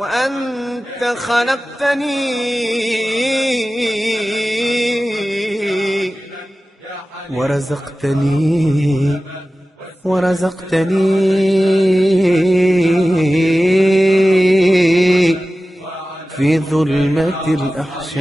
وأنت خلقتني ورزقتني في ظلمة الأحشاء.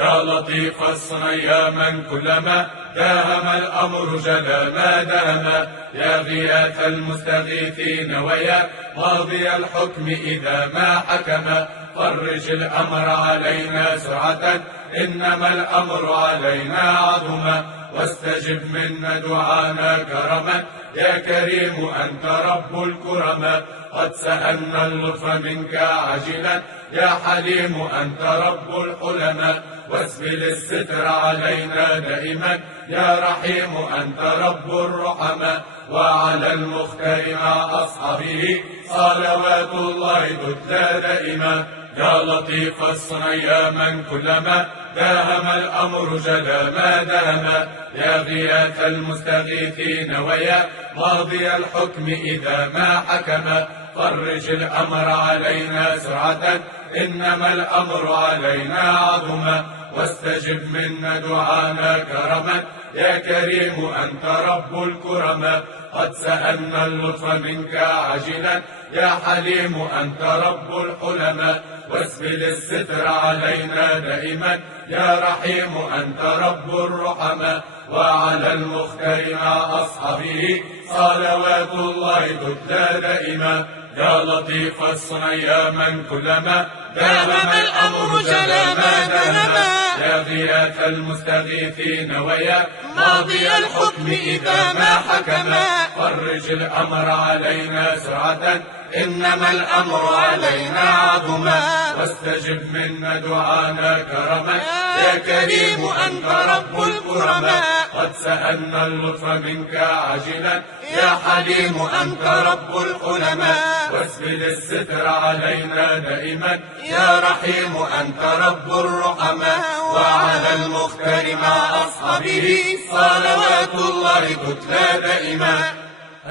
يا لطيف الصنع يا من كلما داهم الأمر جلا ما دام، يا غياث المستغيثين ويا قاضي الحكم إذا ما حكم، فرج الأمر علينا سرعة إنما الأمر علينا عظما، واستجب منا دعانا كرما يا كريم أنت رب الكرما، قد سألنا اللطف منك عاجلا يا حليم أنت رب الحلما، واسبل الستر علينا دائما يا رحيم أنت رب الرحمة، وعلى المختار مع أصحابه صلوات الله تتلى دائما. يا لطيف الصنع يا من كلما داهم الأمر جلا ما دام، يا غياث المستغيثين ويا قاضي الحكم إذا ما حكم، فرج الأمر علينا سرعة إنما الأمر علينا عظما، واستجب منا دعانا كرما يا كريم أنت رب الكرما، قد سألنا اللطف منك عاجلا يا حليم أنت رب الحلما، واسبل الستر علينا دائما يا رحيم أنت رب الرحمة، وعلى المختار مع أصحابه صلوات الله تتلى دائما. يا لطيف الصنع يا من كلما داهم الأمر جلا ما دام، يا غياث المستغيثين ويا ماضي الحكم إذا ما حكم، فرج الأمر علينا سرعة إنما الأمر علينا عظما، واستجب منا دعانا كرما يا كريم أنت رب الكرما، قد سألنا اللطف منك عاجلا يا حليم أنت رب الحلما، واسبل الستر علينا دائما يا رحيم أنت رب الرحمة، وعلى المختار مع أصحابه صلوات الله تتلى دائما.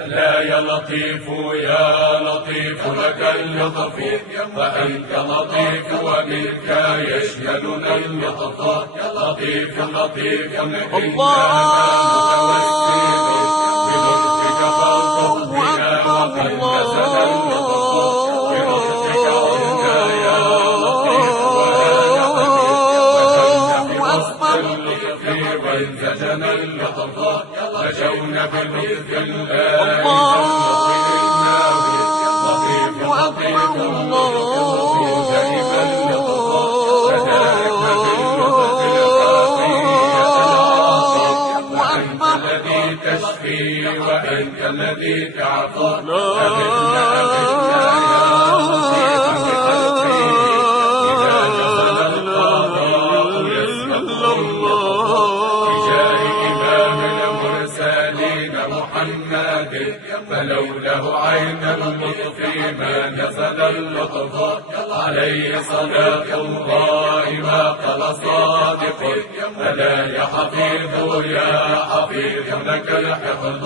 لا يا لطيف يا لطيف لك اللطف، فأنت لطيف ومنك يشملنا اللطف، لطيف لطيف إننا متوسل بلطفك فالطف بنا، وقد نزل اللطف بلطفك عنا يا لطيف ويا لطيف، وسط اللطف وانزجنا اللطف، نجونا بلطف الله تشفي وأنت الذي تعطى، أبدنا أبدنا يا لطيف بخلقي، إذا نزل القضاء يسبق اللطف، بجاه إمام المرسلين محمد، فلوله عين اللطف ما نزل اللطف، عليه صلاة الله ما قال صادق، ألا يا حفيظ يا حفيظ لك الحفظ،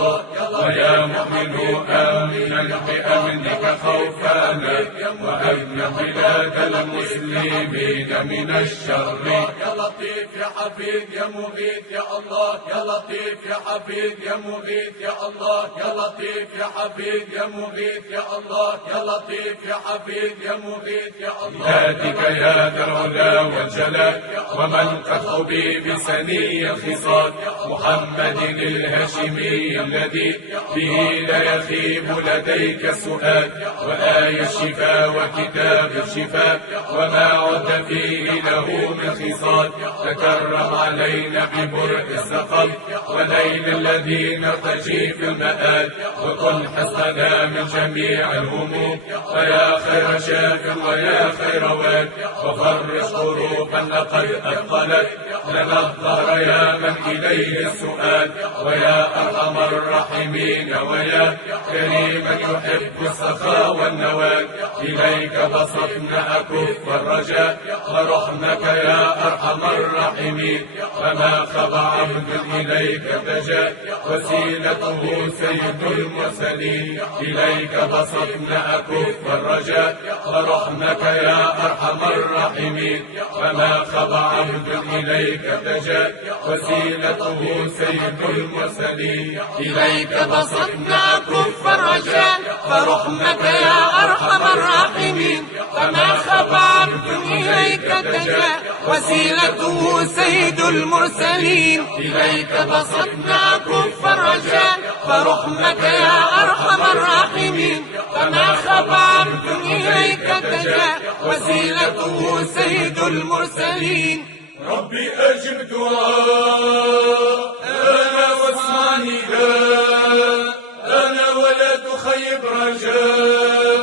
ويا مؤمن أمنا بأمنك خوفانا، وأمن بلاد المسلمين من الشر. يا لطيف يا حفيظ يا مغيث يا الله، يا لطيف يا حفيظ يا مغيث يا الله، يا لطيف يا حفيظ يا مغيث يا الله، يا لطيف يا حفيظ يا مغيث يا الله، بذاتك يا ذا العلا والجلال، ومن قد خبي بسني الخصال، محمد الهاشمي الذي به لا يخيب لديك السؤال، وآية الشفاء وكتاب الشفاء، وما عد فيه له من خصال، تكرم علينا ببرء السقم، وليل الذي نرتجي في المآل، وكن حصنا من جميع الهموم، ويا خير شاف ويا خير واد، وفرج حروفا لقد أثقلت لنا الظهر يا من إليه السؤال، ويا أرحم الراحمين ويا كريما يحب السخاء والنوال، إليك بسطنا أكف الرجاء، ورحمك يا أرحم الراحمين، فما خضع عبد إليك التجا، وسيلته سيد المرسلين. إليك بسطنا أكف الرجاء ورحمك يا أرحم الراحمين. فما خاب عبد إليك التجا وسيلته سيد المرسلين. إليك بسطنا أكف الرجاء ورحمك يا أرحم الراحمين. فما خاب عبد إليك التجا وسيلته سيد المرسلين. إليك بسطنا أكف الرجاء ورحمك يا أرحم الراحمين. فما خاب عبد إليك التجا وسيلته سيد المرسلين. ربي أجب دعاء أنا واسمع نداء أنا ولا تخيب رجاء.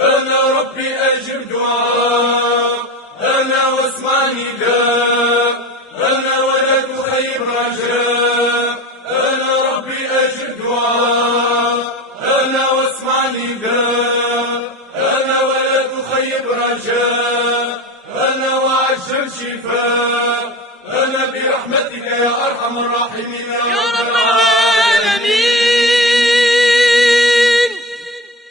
أنا ربي أجب دعاء أنا واسمع نداء أنا ولا تخيب رجاء. أنا ربي أجب دعاء أنا واسمع نداء أنا ولا تخيب رجاء. أنا وعجل شفاء أنا برحمتك يا أرحم الراحمين يا رب العالمين.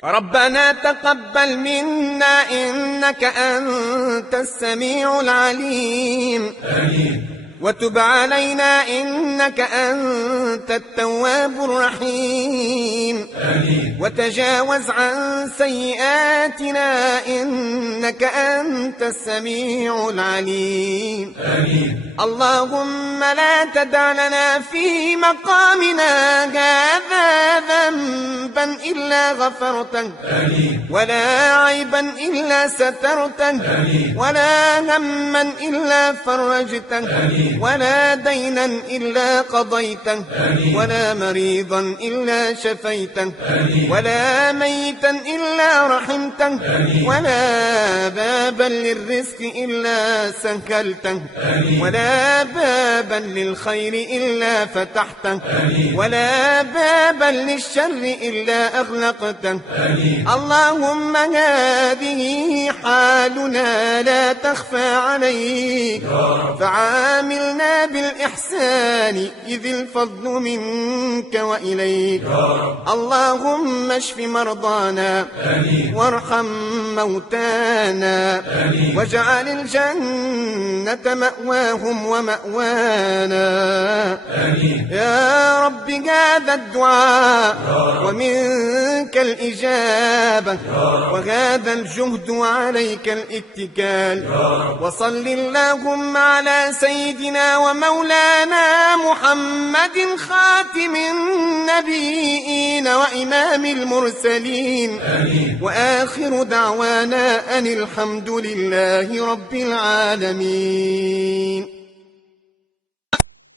ربنا تقبل منا إنك أنت السميع العليم. آمين. وتب علينا إنك أنت التواب الرحيم. آمين. وتجاوز عن سيئاتنا إنك أنت السميع العليم. آمين. اللهم لا تدع لنا في مقامنا هذا ذنبا إلا غفرته. آمين. ولا عيبا إلا سترته. آمين. ولا هما إلا فرجته. آمين. ولا دينا إلا قضيته. آمين. ولا مريضا إلا شفيته. آمين. ولا ميتا إلا رحمته. آمين. ولا بابا للرزق إلا سهلته. آمين. ولا بابا للخير إلا فتحته. آمين. ولا بابا للشر إلا أغلقته. آمين. اللهم هذه حالنا لا تخفى عليك. فعاملنا بالإحسان إذ الفضل منك وإليك. اللهم اشف مرضانا. آمين. وارحم موتانا. آمين. واجعل الجنة مأواهم ومأوانا. آمين. يا رب هذا الدعاء ومنك الإجابة وهذا الجهد وعليك الاتكال. وصل اللهم على سيدنا ومولانا محمد خاتم النبيين وإمام المرسلين. آمين. وآخر دعوانا أن الحمد لله رب العالمين.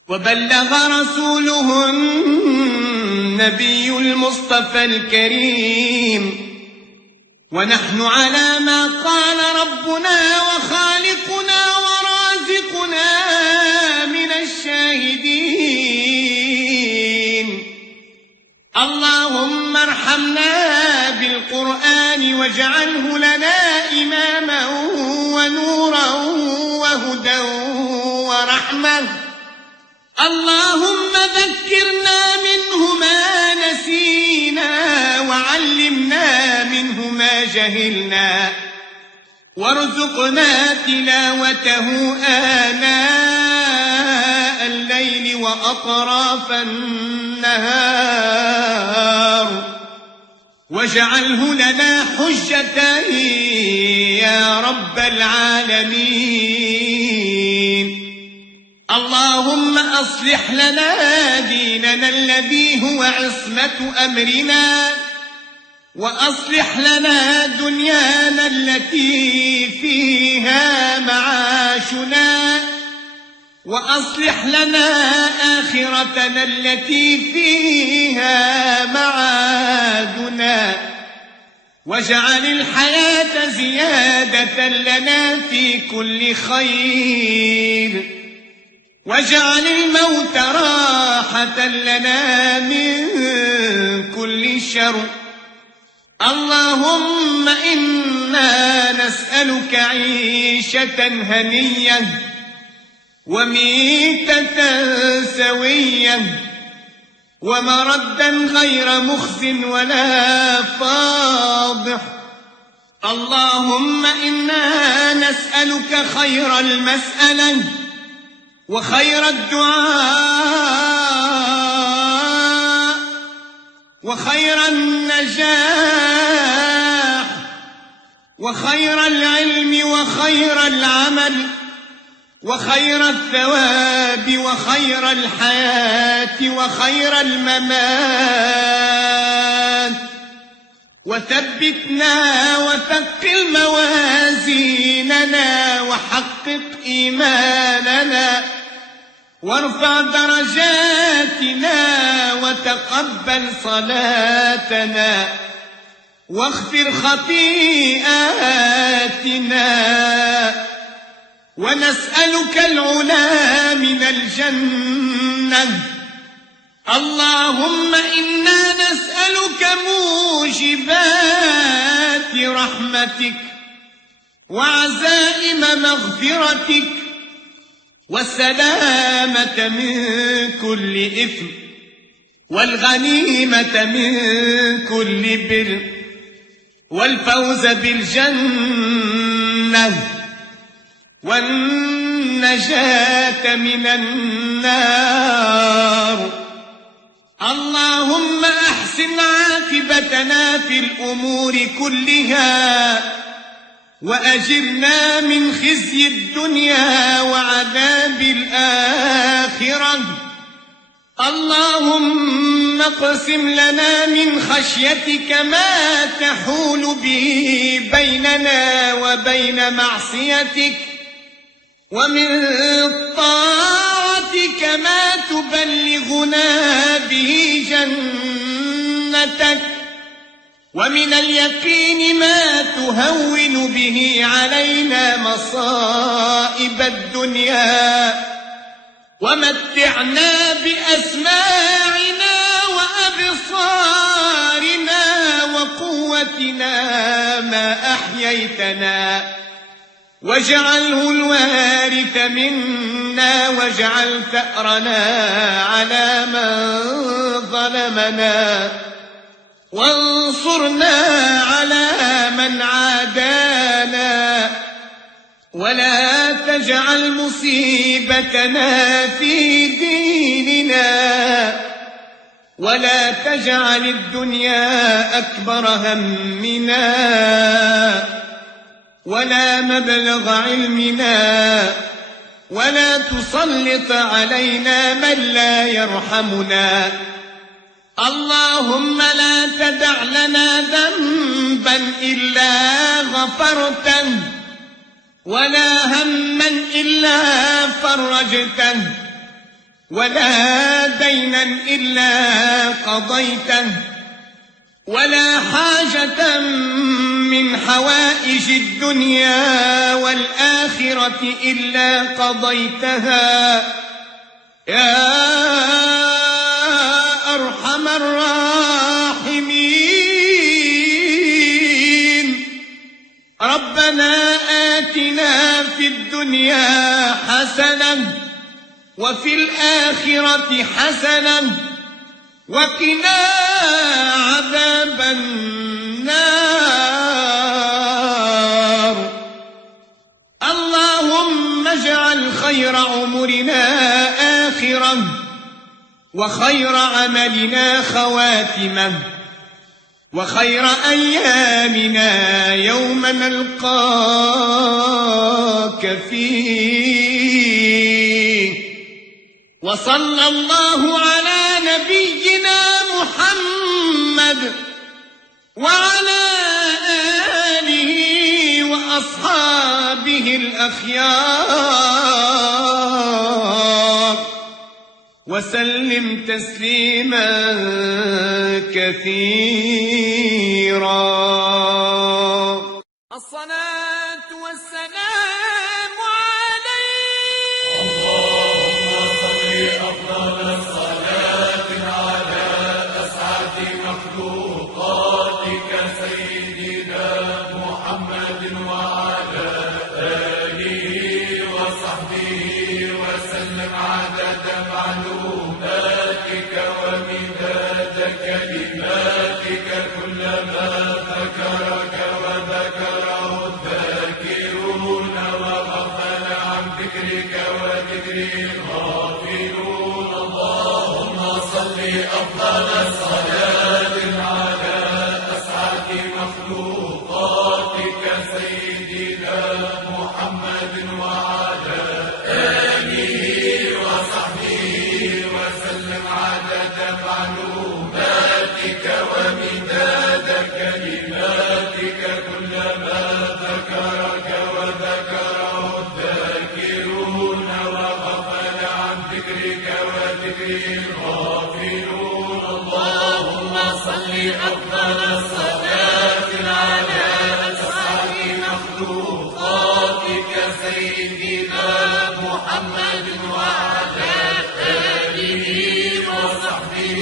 وبلغ رسوله النبي المصطفى الكريم ونحن على ما قال ربنا وخالقنا ورازقنا من الشاهدين. اللهم ارحمنا بالقرآن واجعله لنا إماما ونورا وهدى ورحمة. اللهم ذكرنا منه ما نسينا وعلمنا منه ما جهلنا وارزقنا تلاوته آناء الليل وأطراف النهار واجعله لنا حجة يا رب العالمين. اللهم أصلح لنا ديننا الذي هو عصمة أمرنا وأصلح لنا دنيانا التي فيها معاشنا وأصلح لنا آخرتنا التي فيها معادنا واجعل الحياة زيادة لنا في كل خير واجعل الموت راحة لنا من كل شر. اللهم إنا نسألك عيشة هنية وميتة سوية ومردا غير مخز ولا فاضح. اللهم إنا نسألك خير المسألة وخير الدعاء وخير النجاح وخير العلم وخير العمل وخير الثواب وخير الحياة وخير الممات. وثبتنا وثقل موازيننا وحقق إيماننا وارفع درجاتنا وتقبل صلاتنا واغفر خطيئاتنا. ونسألك العلا من الجنة. اللهم إنا نسألك موجبات رحمتك وعزائم مغفرتك والسلامة من كل إثم والغنيمة من كل بر والفوز بالجنة والنجاة من النار. اللهم أحسن عاقبتنا في الأمور كلها وأجرنا من خزي الدنيا وعذاب الآخرة. اللهم اقسم لنا من خشيتك ما تحول به بيننا وبين معصيتك ومن طاعتك ما تبلغنا به جنتك ومن اليقين ما تهون به علينا مصائب الدنيا. ومتعنا بأسماعنا وأبصارنا وقوتنا ما أحييتنا واجعله الوارث منا واجعل ثأرنا على من ظلمنا وانصرنا على من عادانا ولا تجعل مصيبتنا في ديننا ولا تجعل الدنيا أكبر همنا ولا مبلغ علمنا ولا تسلط علينا من لا يرحمنا. اللهم لا تدع لنا ذنبا إلا غفرته ولا هما إلا فرجته ولا دينا إلا قضيته ولا حاجة من حوائج الدنيا والآخرة إلا قضيتها يا أرحم الراحمين. ربنا آتنا في الدنيا حسنة وفي الآخرة حسنة وقنا عذاب النار. اللهم اجعل خير عمرنا آخرة وخير عملنا خواتمة وخير أيامنا يوم نلقاك فيه. وصلى الله على نبينا محمد وعلى آله وأصحابه الأخيار وسلم تسليما كثيرا. الصلاة والسلام عليك اللهم صل أفضل الصلاة على أسعد مخلوقاتك سيدنا محمد وعلى آله وصحبه وسلم عدد معلوماتك ومن كلماتك كلما ذكرك وذكره الذاكرون وغفل عن ذكرك وذكر الغافلون. اللهم صل أفضل الصلاة على أسعد مخلوقاتك سيدنا محمد وعلى آله وصحبه وسلم عدد معلوماتك ومداد كلماتك كلما ذكرك وذكره الذاكرون وغفل عن ذكرك وذكر الغافلون. اللهم صل أفضل الصلاة على أسعد مخلوقاتك سيدنا محمد وعلى آله وصحبه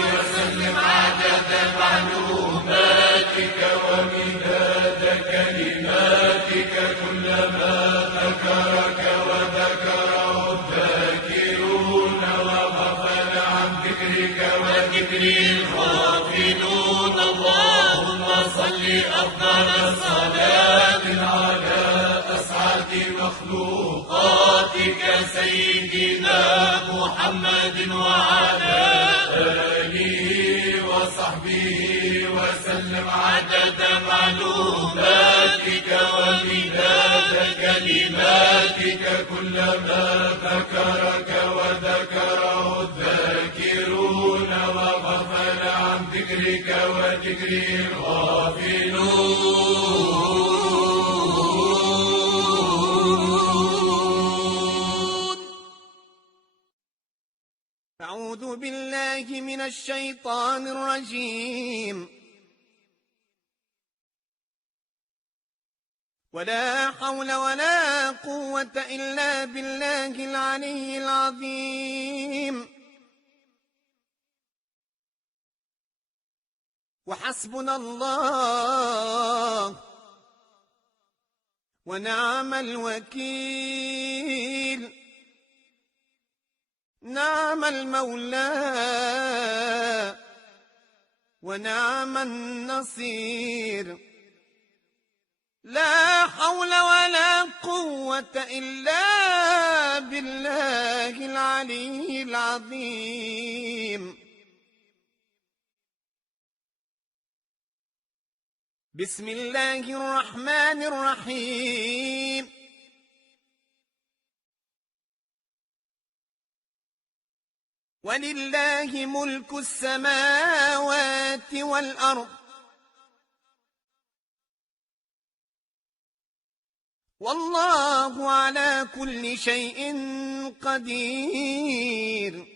وسلم عدد معلوماتك ومداد كلماتك كلما ذكرك وذكره الذاكرون وغفل عن ذكرك وذكر الغافلون. اللهم صل أفضل الصلاة على أسعد مخلوقاتك سيدنا محمد وعلى آله وصحبه وسلم عدد معلوماتك ومداد كلماتك كلما ذكرك وذكره الذاكرون وغفل عن ذكرك وذكر الغافلون. أعوذ بالله من الشيطان الرجيم. ولا حول ولا قوة إلا بالله العلي العظيم. وحسبنا الله ونعم الوكيل. نعم المولى ونعم النصير. لا حول ولا قوة إلا بالله العلي العظيم. بسم الله الرحمن الرحيم. ولله ملك السماوات والأرض والله على كل شيء قدير.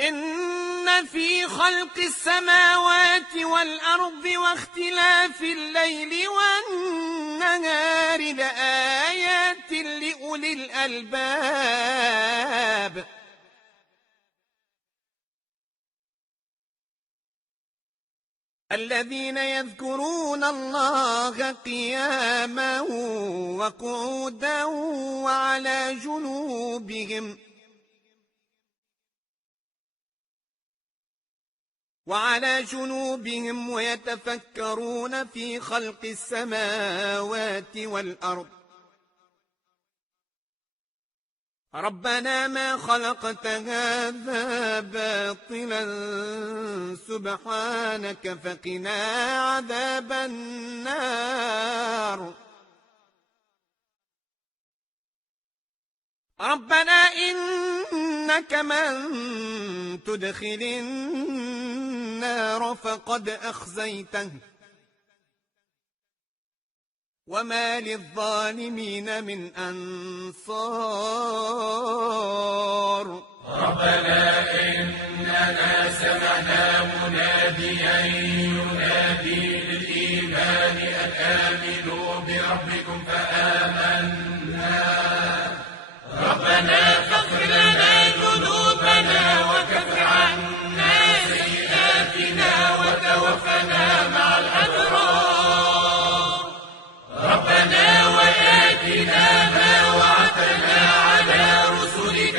إن في خلق السماوات والأرض واختلاف الليل والنهار لآيات لأولي الألباب. الذين يذكرون الله قياما وقعودا وعلى جنوبهم ويتفكرون في خلق السماوات والأرض ربنا ما خلقت هذا باطلا سبحانك فقنا عذاب النار. ربنا إنك من تدخل النار فقد أخزيته وما للظالمين من أنصار. ربنا إننا سمعنا مناديا ينادي للإيمان أن آمنوا بربكم فآمنا. ربنا فاغفر لنا ذنوبنا وكفر عنا سيئاتنا وتوفنا مع الأبرار. ربنا وآتنا ما وعدتنا على رسلك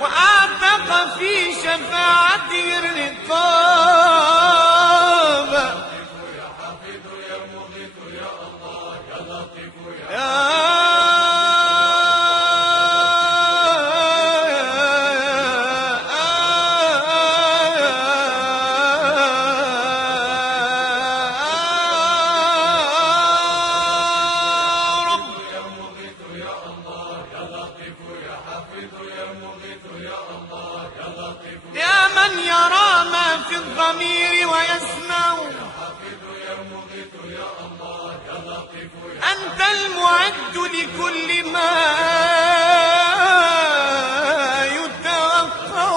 وأعتق في شفاعته الرقاب. يا من يرى ما في الضمير ويسمع، أنت المعد لكل ما يتوقع.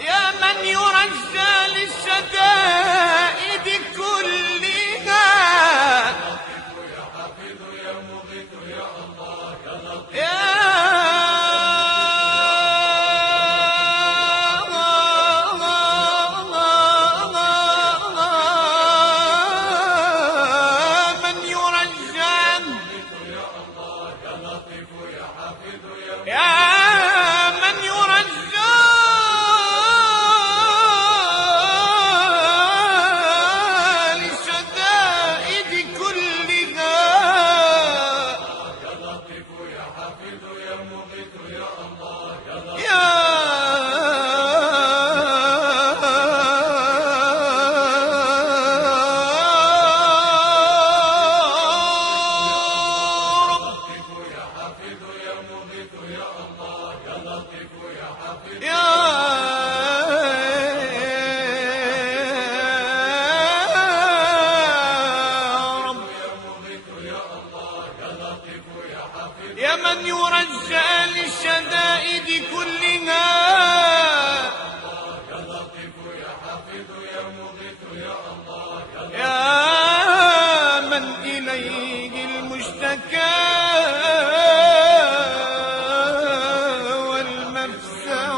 يا من يرجى للشدائد كلها، يا من يرجى للشدائد كلها، يا من إليه المشتكى والمفزع.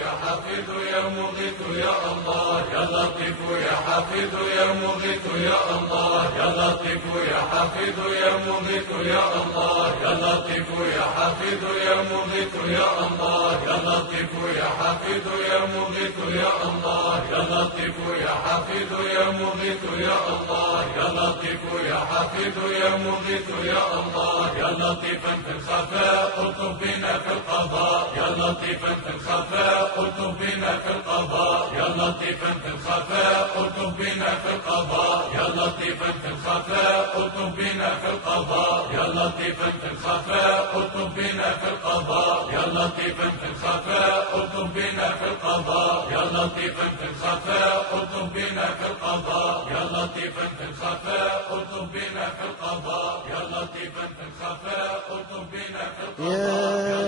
يا حافظ يا مغيث يا الله، يا لطيف يا حافظ يا مغيث يا الله، يا لطيف يا حافظ يا مغيث يا الله، يا لطيف يا حافظ يا مغيث يا الله، يا لطيف يا حافظ يا مغيث يا الله، يا لطيف يا حافظ يا مغيث يا الله، يا لطيف يا حافظ يا مغيث يا الله، يا لطيفا في الخفاء الطف بنا في القضاء، يا لطيفا في الخفاء الطف بنا في القضاء، يا لطيفا في الخفاء الطف بنا في القضاء، يا لطيفا في الخفاء الطف بنا في القضاء، يا لطيفا في الخفاء الطف بنا في القضاء، يا لطيفا في الخفاء الطف بنا في القضاء، يا لطيفا في الخفاء الطف بنا في القضاء، يا لطيفا في الخفاء الطف بنا في القضاء، يا لطيفا في الخفاء الطف بنا في القضاء، يا لطيفا في الخفاء الطف بنا في القضاء،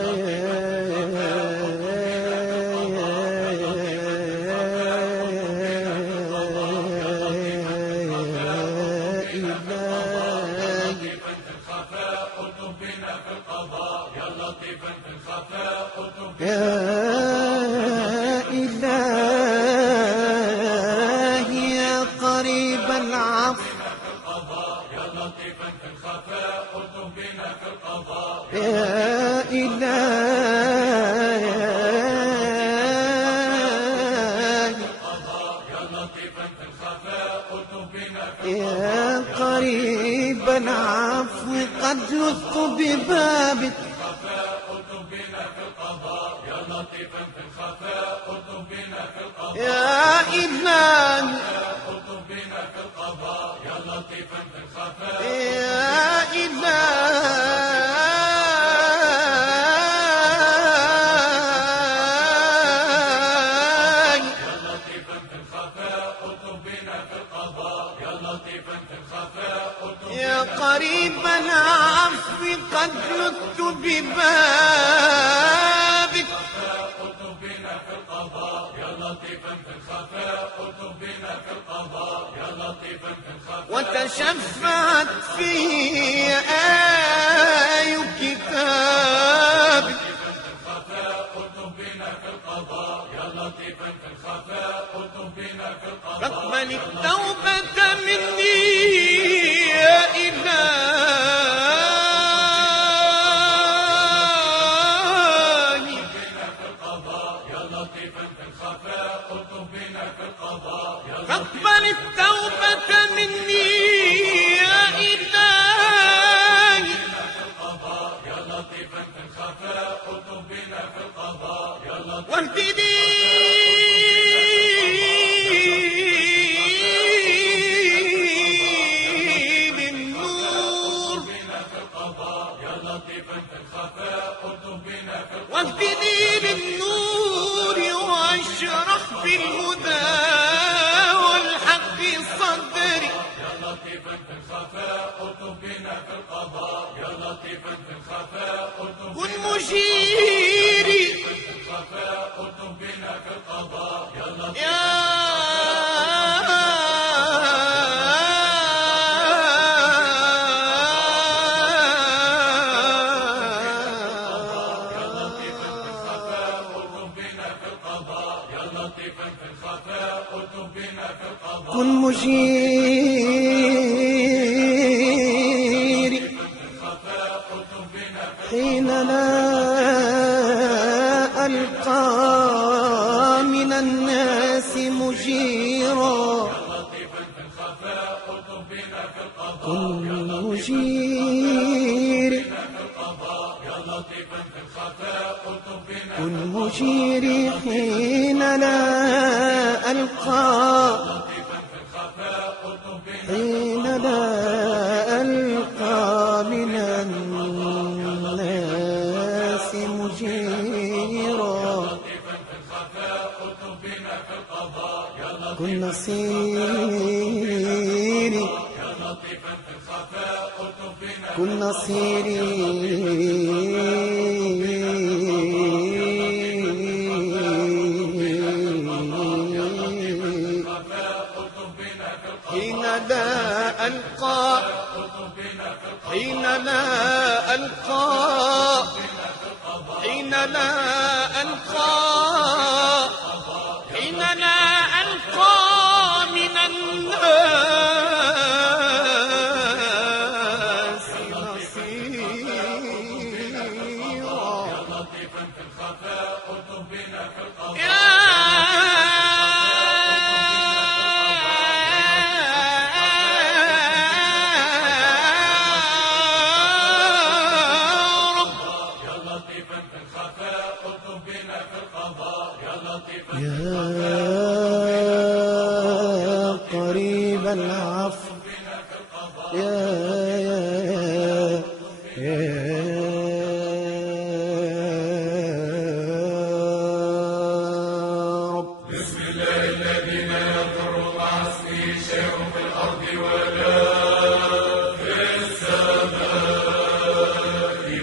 يا إلهي يا قريب العفو، يا لطيفا في الخفاء الطف بنا في القضاء، يا إلهي يا لطيفا في الخفاء الطف بنا في يا قريب العفو قد لثت ببابك، الطف بنا في القضاء، يا لطيفا في الخفاء الطف بنا في القضاء، يا إلهي الطف بنا في القضاء، يا لطيفا في الخفاء، يا إلهي يا لطيفا في الخفاء الطف بنا في القضاء، يا لطيفا في الخفاء الطف يا قريب العفو قد لثت ببابك، الطف بنا في القضاء، يا لطيفا في الخفاء الطف بنا في القضاء، يا لطيفا في الخفاء، وتشفعت في آي كتابك، الطف بنا في القضاء، يا لطيفا في الخفاء الطف بنا في القضاء، فاقبل التوبة مني يا إلهي لطيفا في الخفاء الطف بنا في القضاء واهدني للنور واشرح بالهدى والحق صدري يا لطيفا في الخفاء الطف بنا في القضاء يا لطيفا في الخفاء الطف كن مجيري في الخفاء الطف بنا في القضاء يا لطيفا يا كن مجيري حين لا ألقى من الناس مجيرا كن مجيري كن مجيري حين لا ألقى حين لا ألقى من الناس مجيرا كن نصيري كن نصيري حين لا ألقى حين لا ألقى حين لا ألقى حين لا ألقى من الناس نصيرا يا قريب العفو يا رب بسم الله الذي لا يضر مع اسمه شيء في الأرض ولا في السماء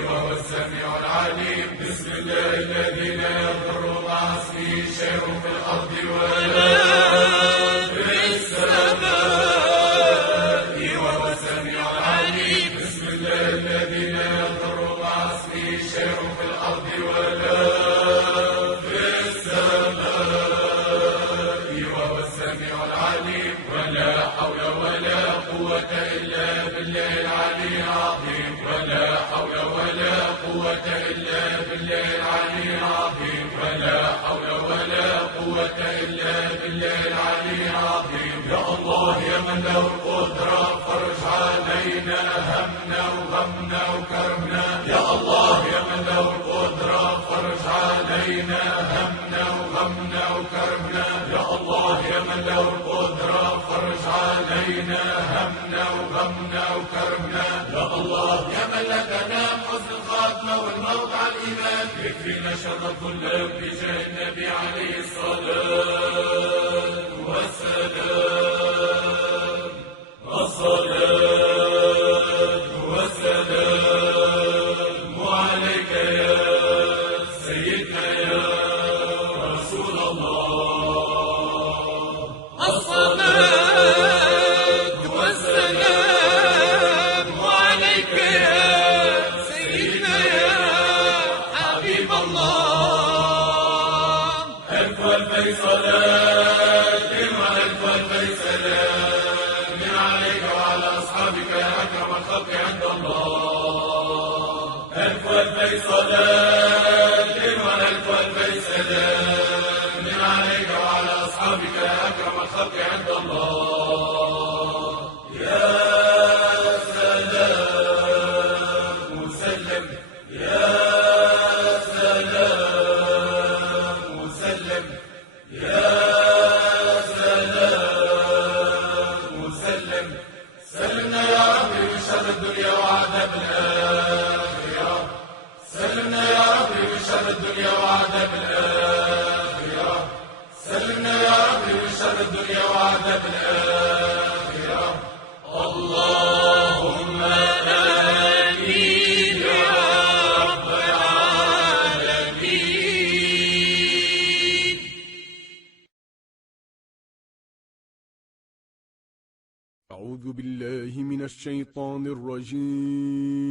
وهو السميع العليم بسم الله الذي لا يضر مع اسمه شيء في الأرض ولا في السماء وهو السميع العليم بسم الله الذي لا يضر مع اسمه شيء في الأرض ولا في السماء وهو السميع العليم ولا حول ولا قوة إلا بالله العلي العظيم ولا حول ولا قوة إلا بالله العلي العظيم ولا حول ولا قوة إلا بالله العلي العظيم يا الله يا من له القدرة فرج علينا همنا وغمنا وكربنا يا الله يا من له القدرة فرج علينا همنا وغمنا وكربنا يا الله يا من له القدرة فرج علينا همنا وغمنا وكربنا يا الله يا من لا تنام حسن الخاتمة والموت على الإيمان يكفينا شر الظلام بجاه النبي عليه الصلاة والسلام الصلاة والسلام عليك يا سيدنا يا رسول الله الصلاة والسلام عليك يا سيدنا يا حبيب الله ألف والفي صلاة وألف والفي سلام عليك وعلى أصحابك يا أكرم الخلق عند الله ألف والفي صلاة وألف والفي سلام عليك وعلى أصحابك يا أكرم الخلق عند الله يا سلام وسلم يا سلام وسلم يا سلام وسلم سلمنا يا رب من شر الدنيا وعذاب الآخرة الدنيا وعذاب الآخرة، سلمنا يا رب من شر الدنيا وعذاب الآخرة. اللهم آمين يا رب العالمين. أعوذ بالله من الشيطان الرجيم.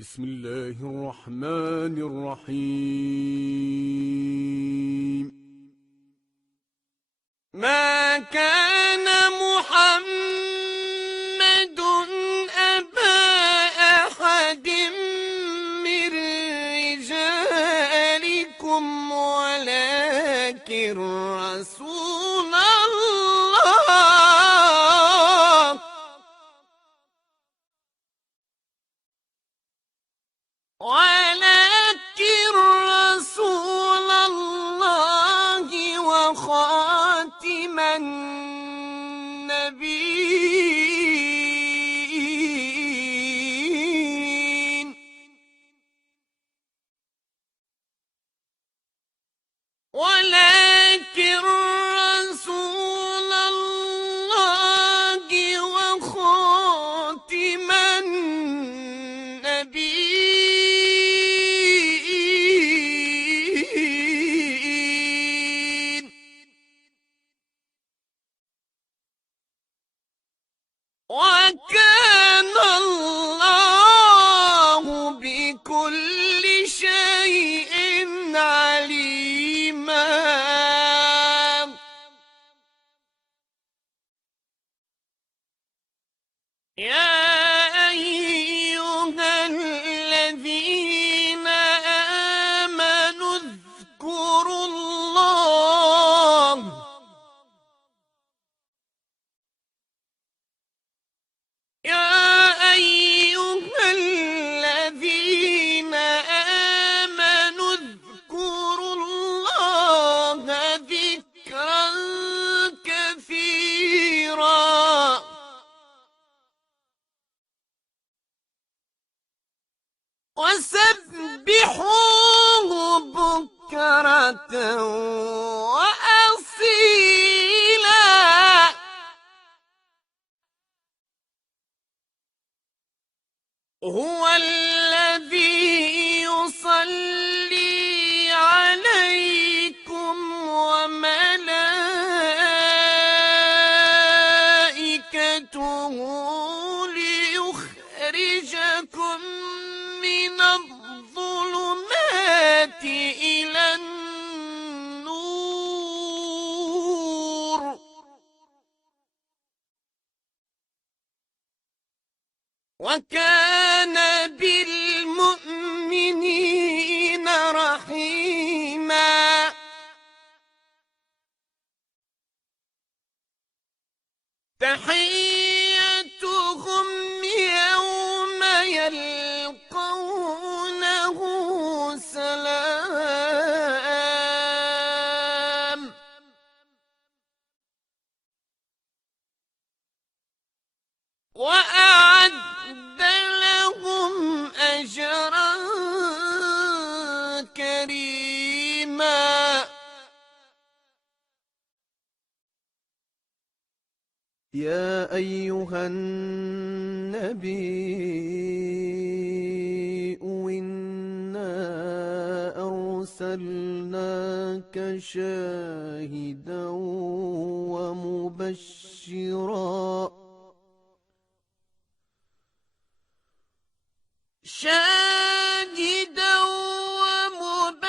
بسم الله الرحمن الرحيم. ما كان محمد أبا أحد من رجالكم ولكن رسول الله وخاتم النبيين. ولكن رسول الله وخاتم النبيين. وكان الله بكل شيء عليما. يا أيها الذين آمنوا اذكروا الله يا أيها الذين آمنوا اذكروا الله ذكرا كثيرا وسبحوه بكرة وأصيلا. هو الذي يصلي عليكم وملائكته ليخرجكم من الظلمات إلى النور. وكان بالمؤمنين رحيما. تحيتهم يوم يلقونه سلام. وأعد لهم أجرا كريما. يا أيها النبي إنا أرسلناك شاهدا ومبشرا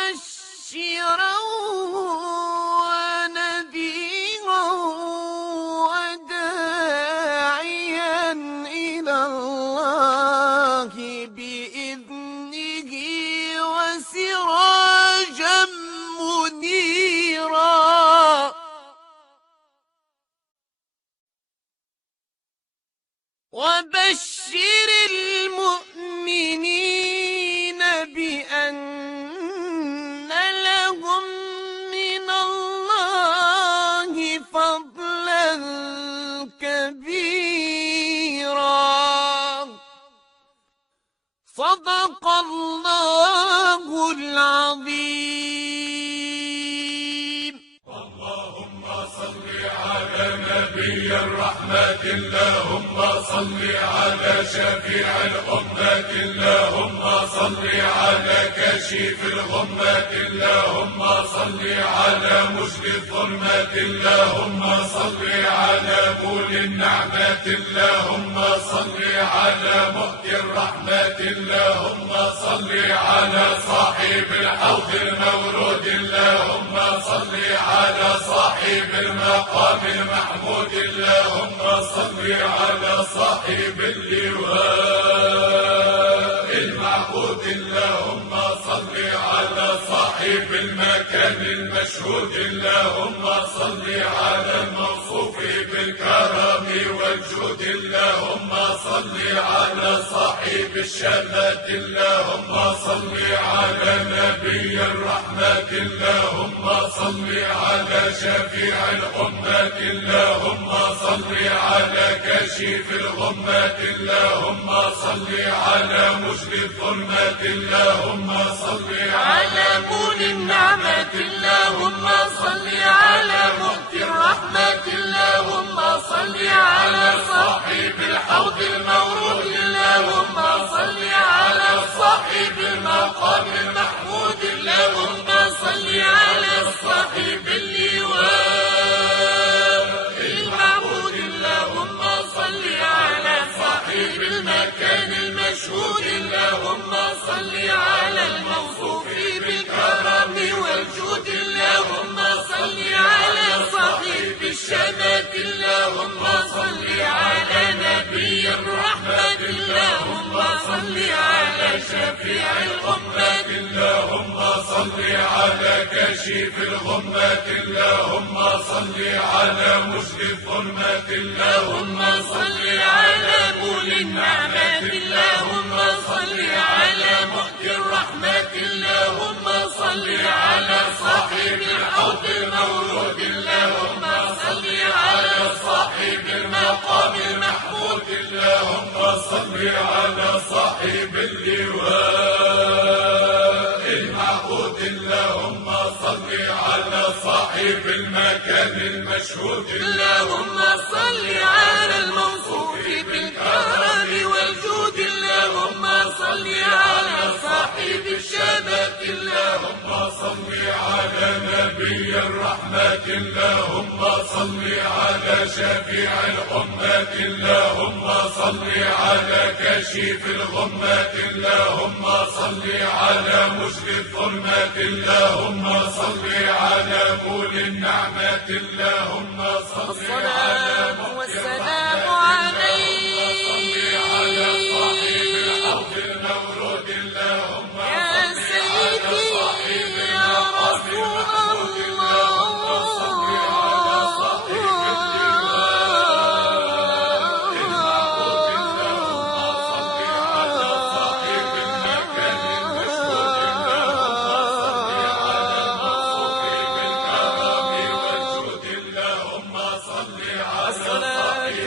ومبشرا ونذيرا وداعيا إلى الله بإذنه وسراجا منيرا. وبشر المؤمنين بأن لهم من الله فضلا كبيرا. نبي الرحمة اللهم صل على شفيع الأمة اللهم صل على كشيف الغمة اللهم صل على مجد الظلمة اللهم صل على بول النعمة اللهم صل على مؤتي الرحمة اللهم صل على صاحب الحوض المورود اللهم صل على صاحب المقام المحمود اللهم صل على صاحب اللواء المعبود اللهم صل على صاحب المكان المشهود اللهم صل على الموصوف بالكرم والجود اللهم صل على صاحب الشمات اللهم صل على نبي الرحمة اللهم صل على شفيع الأمة اللهم صل على كشيف الغمة اللهم صل على مجد الظلمة اللهم صل على بول النعمة اللهم صل على مؤتي الرحمة اللهم صل على صاحب الحوض المورود اللهم صل على صاحب المقام المحمود اللهم صل على صاحب اللواء المعبود اللهم صل على صاحب المكان المشهود اللهم صل على الموصوف بالكرم والجود اللهم صل على صاحب الشمات اللهم صل على نبي الرحمة اللهم صل على شفيع الأمة اللهم صل على كشيف الغمة اللهم صل على مجد الظلمة اللهم صل على بول النعمة اللهم صل على مؤتي الرحمة اللهم صل على صاحب الحوض المورود اللهم صل على صاحب المقام المحمود اللهم صل على صاحب اللواء المعبود اللهم صل على صاحب المكان المشهود اللهم صل على الموصوف بالكرم والجود اللهم صل على صاحب الشمات اللهم صل على نبي الرحمة اللهم صل على شفيع الأمة اللهم صل على كشيف الغمة اللهم صل على مجد الظلمة اللهم صل على بول النعمة اللهم صل على والسلام عليك يا سيدي يا رسول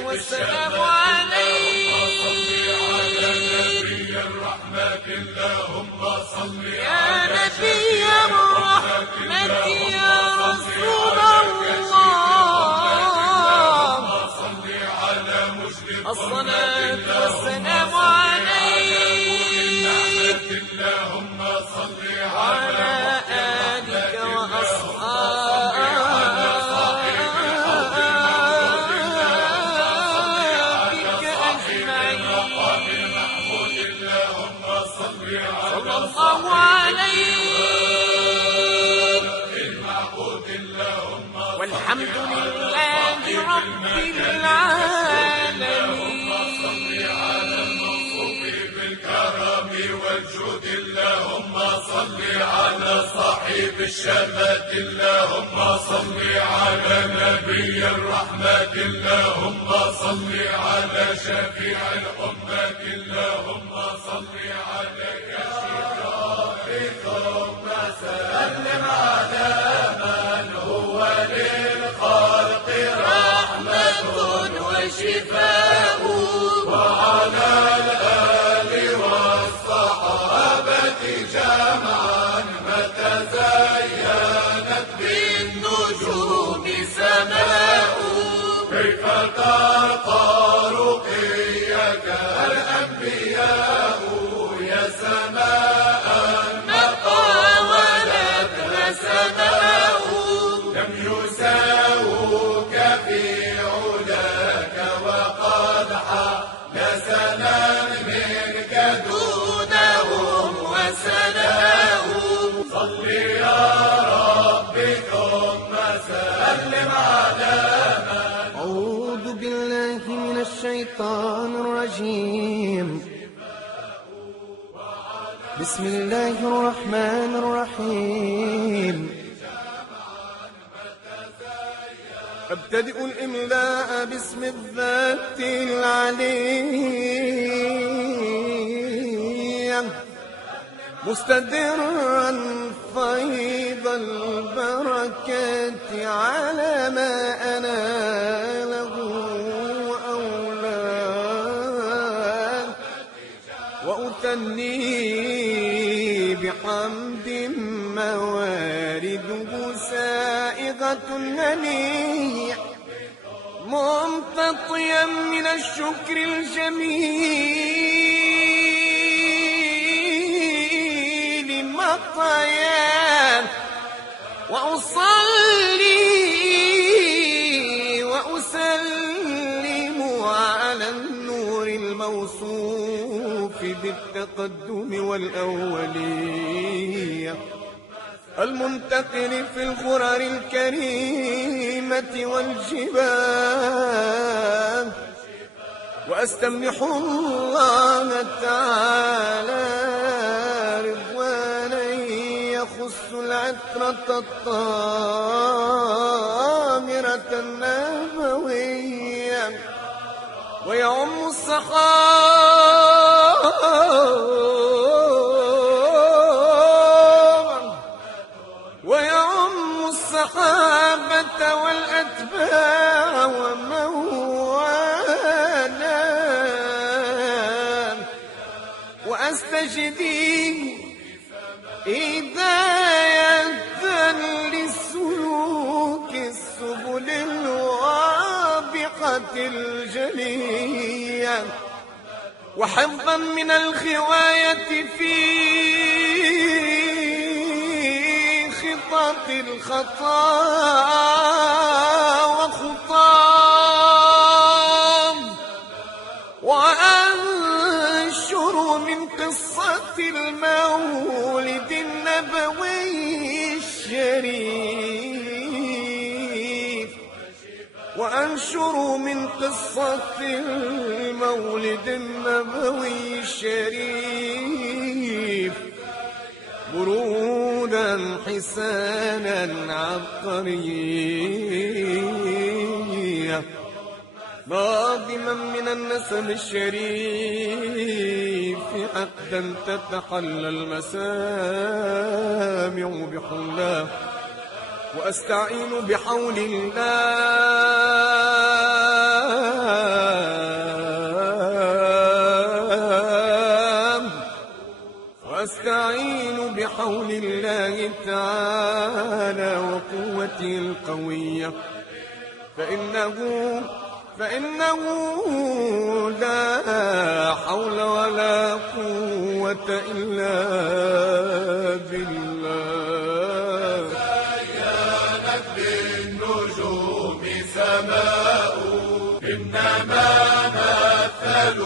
والسلام عليك اللهم صل يا نبي الرحمة يا رسول الله صل على مسلم الصلاة والسلام عليك اللهم صل وعلى آلك وأصحابك أجمعين صلى الله عليه والحمد لله رب بالكرم والجود اللهم صل على صاحب الشمات اللهم صل على نبي الرحمة اللهم صل على شفيع الأمة اللهم صل على كشف ثم سلم على من هو للخلق رحمة وشفاء وعلى الآل والصحابة جمعا متى زينت بالنجوم سماء كيف ترقى رقيك الأنبياء يا سماء ما طاولتها سماء لم يساووك في علاك وقد حال سلام منك دونهم وسلام صل يا ربي ثم سلم على أعوذ بالله من الشيطان الرجيم بسم الله الرحمن الرحيم أبتدئ الإملاء باسم الذات العليم مستدرا فيض البركات على ما أناله وأولاه وأثني بحمد موارده سائغة هنية ممتطيا من الشكر الجميل مطيا وأصلي وأسلم على النور الموصوف بالتقدم والأولية المنتقل في الغرر الكريمة والجبال وأستمنح الله تعالى رضوانا يخص العطرة الطاهرة النبوية ويعم الصحابة والأتباع ومن والاه وأستجدي هداية لسلوك السبل الواضحة الجلية وحفظا من الخواية في خطط الخطا وخطام وأنشر من قصة المولد النبوي الشريف وأنشر من قصة المولد النبوي الشريف برودا حسانا عبقريا ناظما من النسم الشريف عقدا تتحلى المسامع بحلاه وأستعين بحول الله وأستعين بحول الله تعالى وقوته القوية فإنه لا حول ولا قوة إلا بالله زينت بالنجوم سماء إنما مثل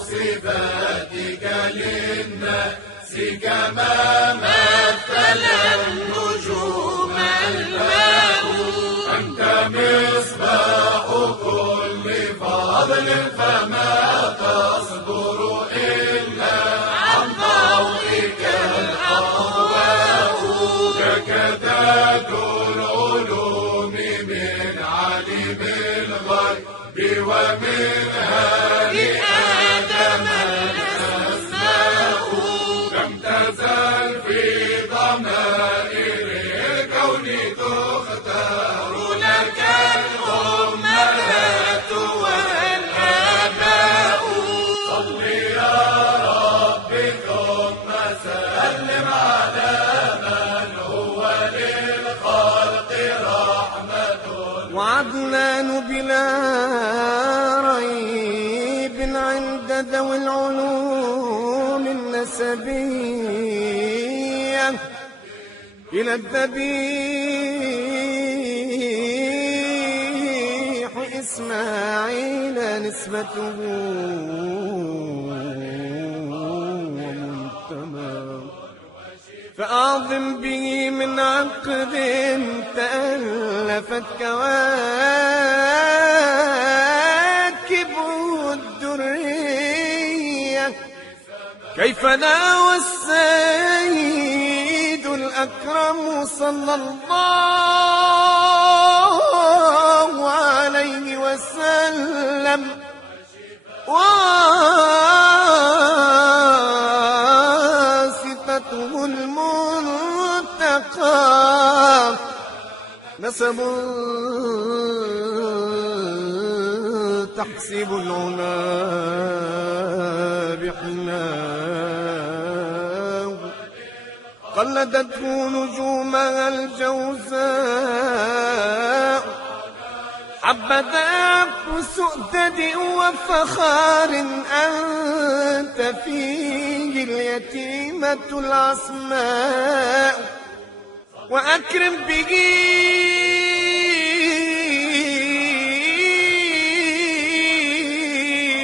صفاتك للناس كما مثل النجوم الماء أنت مصباح كل فضل فما تصدر إلا عن ضوئك الأضواء لك ذات العلوم من عالم الغيب ومنها لآدم الأسماء لم تزل في ضمائر الكون تختار لك الأمهات والآباء صل يا ربي ثم سلم على من هو للخلق رحمة وعدنان بلا ذوي العلوم النسبية إلى الذبيح إسماعيل نسبته ومنتمى، فأعظم به من عقد تألفت كواكب الدرية. كيف ناوى السيد الأكرم صلى الله عليه وسلم واسطته المنتقى نسب تحسب العنا بحناه، قلدته نجومها الجوزاء، عبداك سؤدد وفخار أنت فيه اليتيمة العصماء، وأكرم به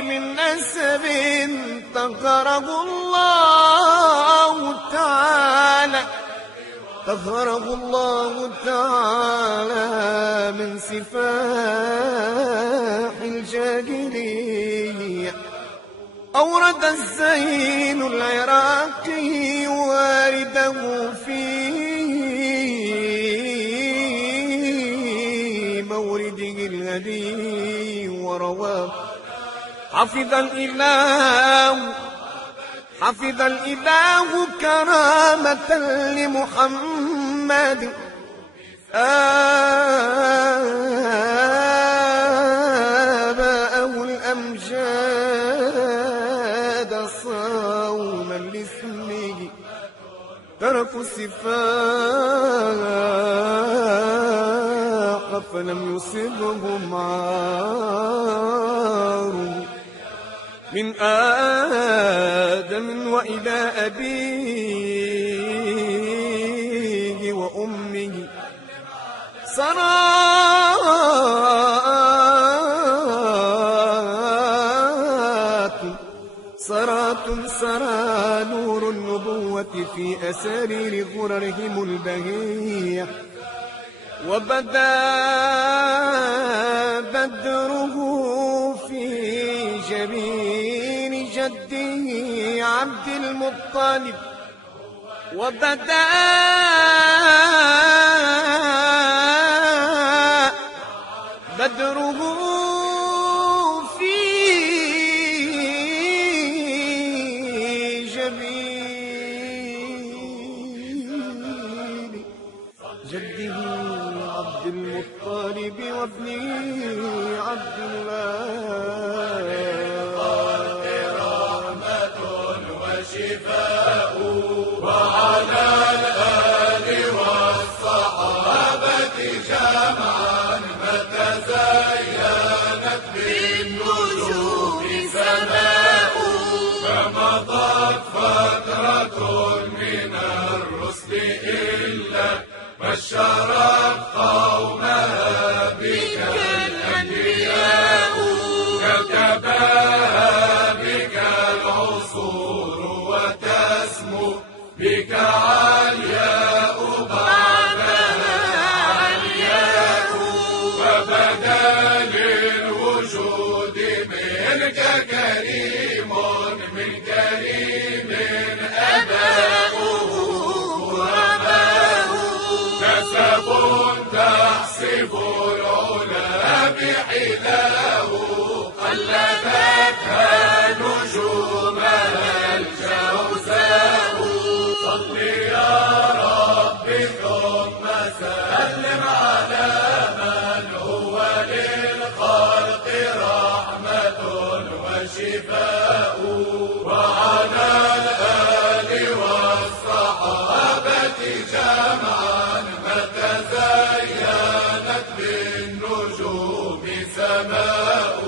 من نسب طهره الله تعالى، طهره الله تعالى من سفاح الجاهلية. أورد الزين العراقي وارده في مورده الهدي ورواه حفظ الإله كرامة لمحمد آباءه الأمجاد صوما لاسمه، تركوا السفاح فلم يصبهم عار، من آدم وإلى أبيه وأمه سرى نور النبوة في أسارير غررهم البهية، وبدا بدره في جبين جده عبد المطلب، وبدا بدره في جبين جده عبد المطلب وابنه عبد الله. رحمة وشفاء وعلى الآل والصحابة جمعا متى زينت بالنجوم سماء، فمضت فترة من الرسل إلا بشرت قومها بك الأنبياء، كتباها بك العصور وتسمو بك علياء بعدها علياء، وبدا للوجود منك كريم من كريم أباؤه غرباء، نسب تحسب العلا بحلاه، قلدتها نجومها الجوزاء. صل يا رب ثم سلم على من هو للخلق رحمة وشفاء، وعلى الآل والصحابة جمعا متى زينت بالنجوم سماء.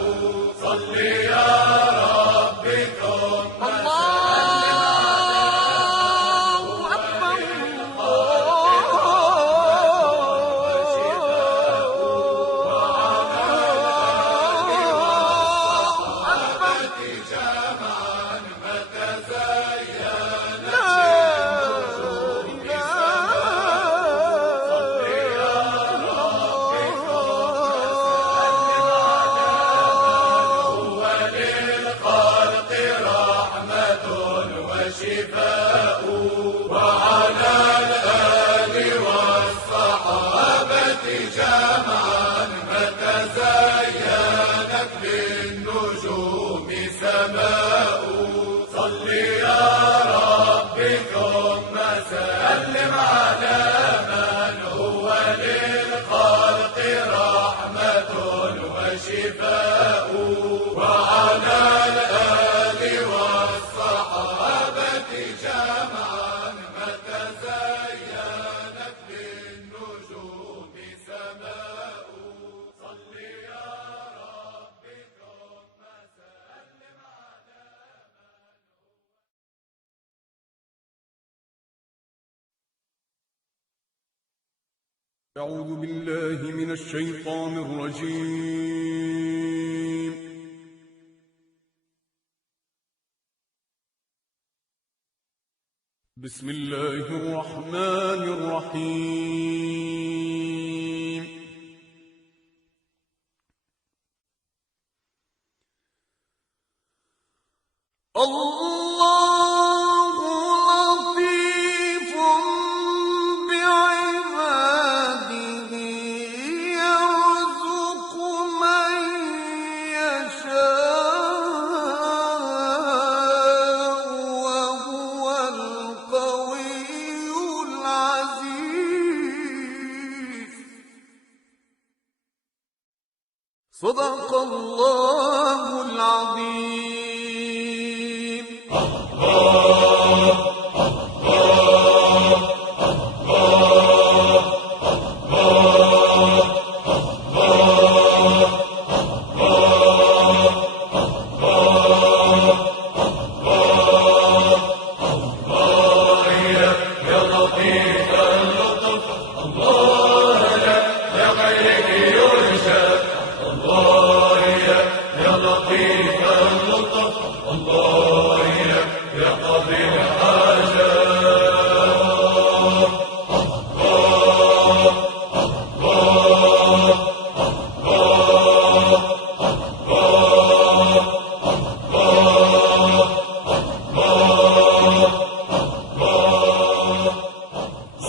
وشفاء وعلى الآل والصحابة جمعا متى زينت بالنجوم سماء صل يا ربي ثم سلم على من هو للخلق رحمة وشفاء وعلى الآل والصحابة جمعا متى زينت بالنجوم سماء صل يا ربي ثم سلم على أعوذ بالله من الشيطان الرجيم. بسم الله الرحمن الرحيم. الله لطيف بعباده يرزق من يشاء وهو القوي العزيز. صدق الله العظيم.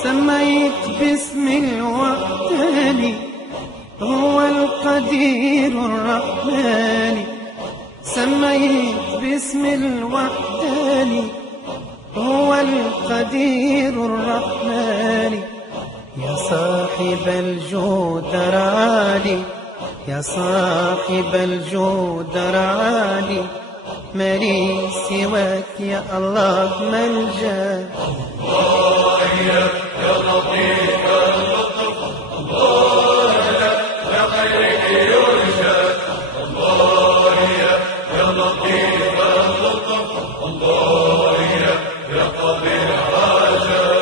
سميت باسم الوحداني هو القدير الرحمن. سميت باسم الوحداني هو القدير الرحمن. يا صاحب الجود رعاني، يا صاحب الجود رعاني، ما لي سواك يا الله ملجأ. يا لطيف اللطف الله يا خيرك يرشد الله يا لطيف اللطف الله يا قاضي الحاجات.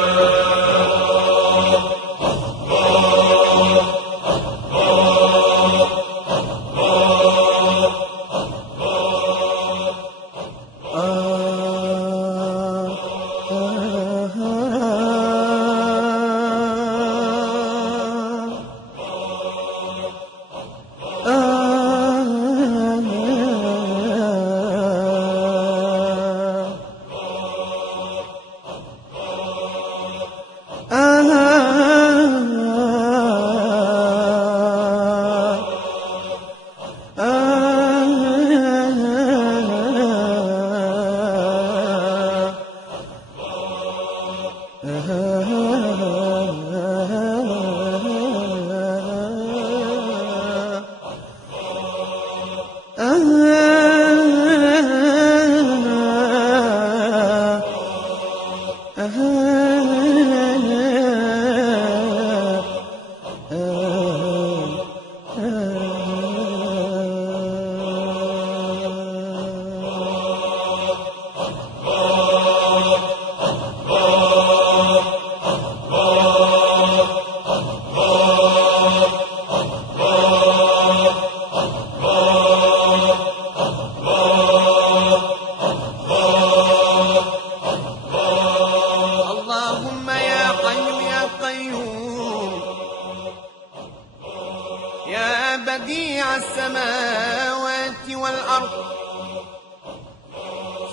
بديع السماوات والأرض،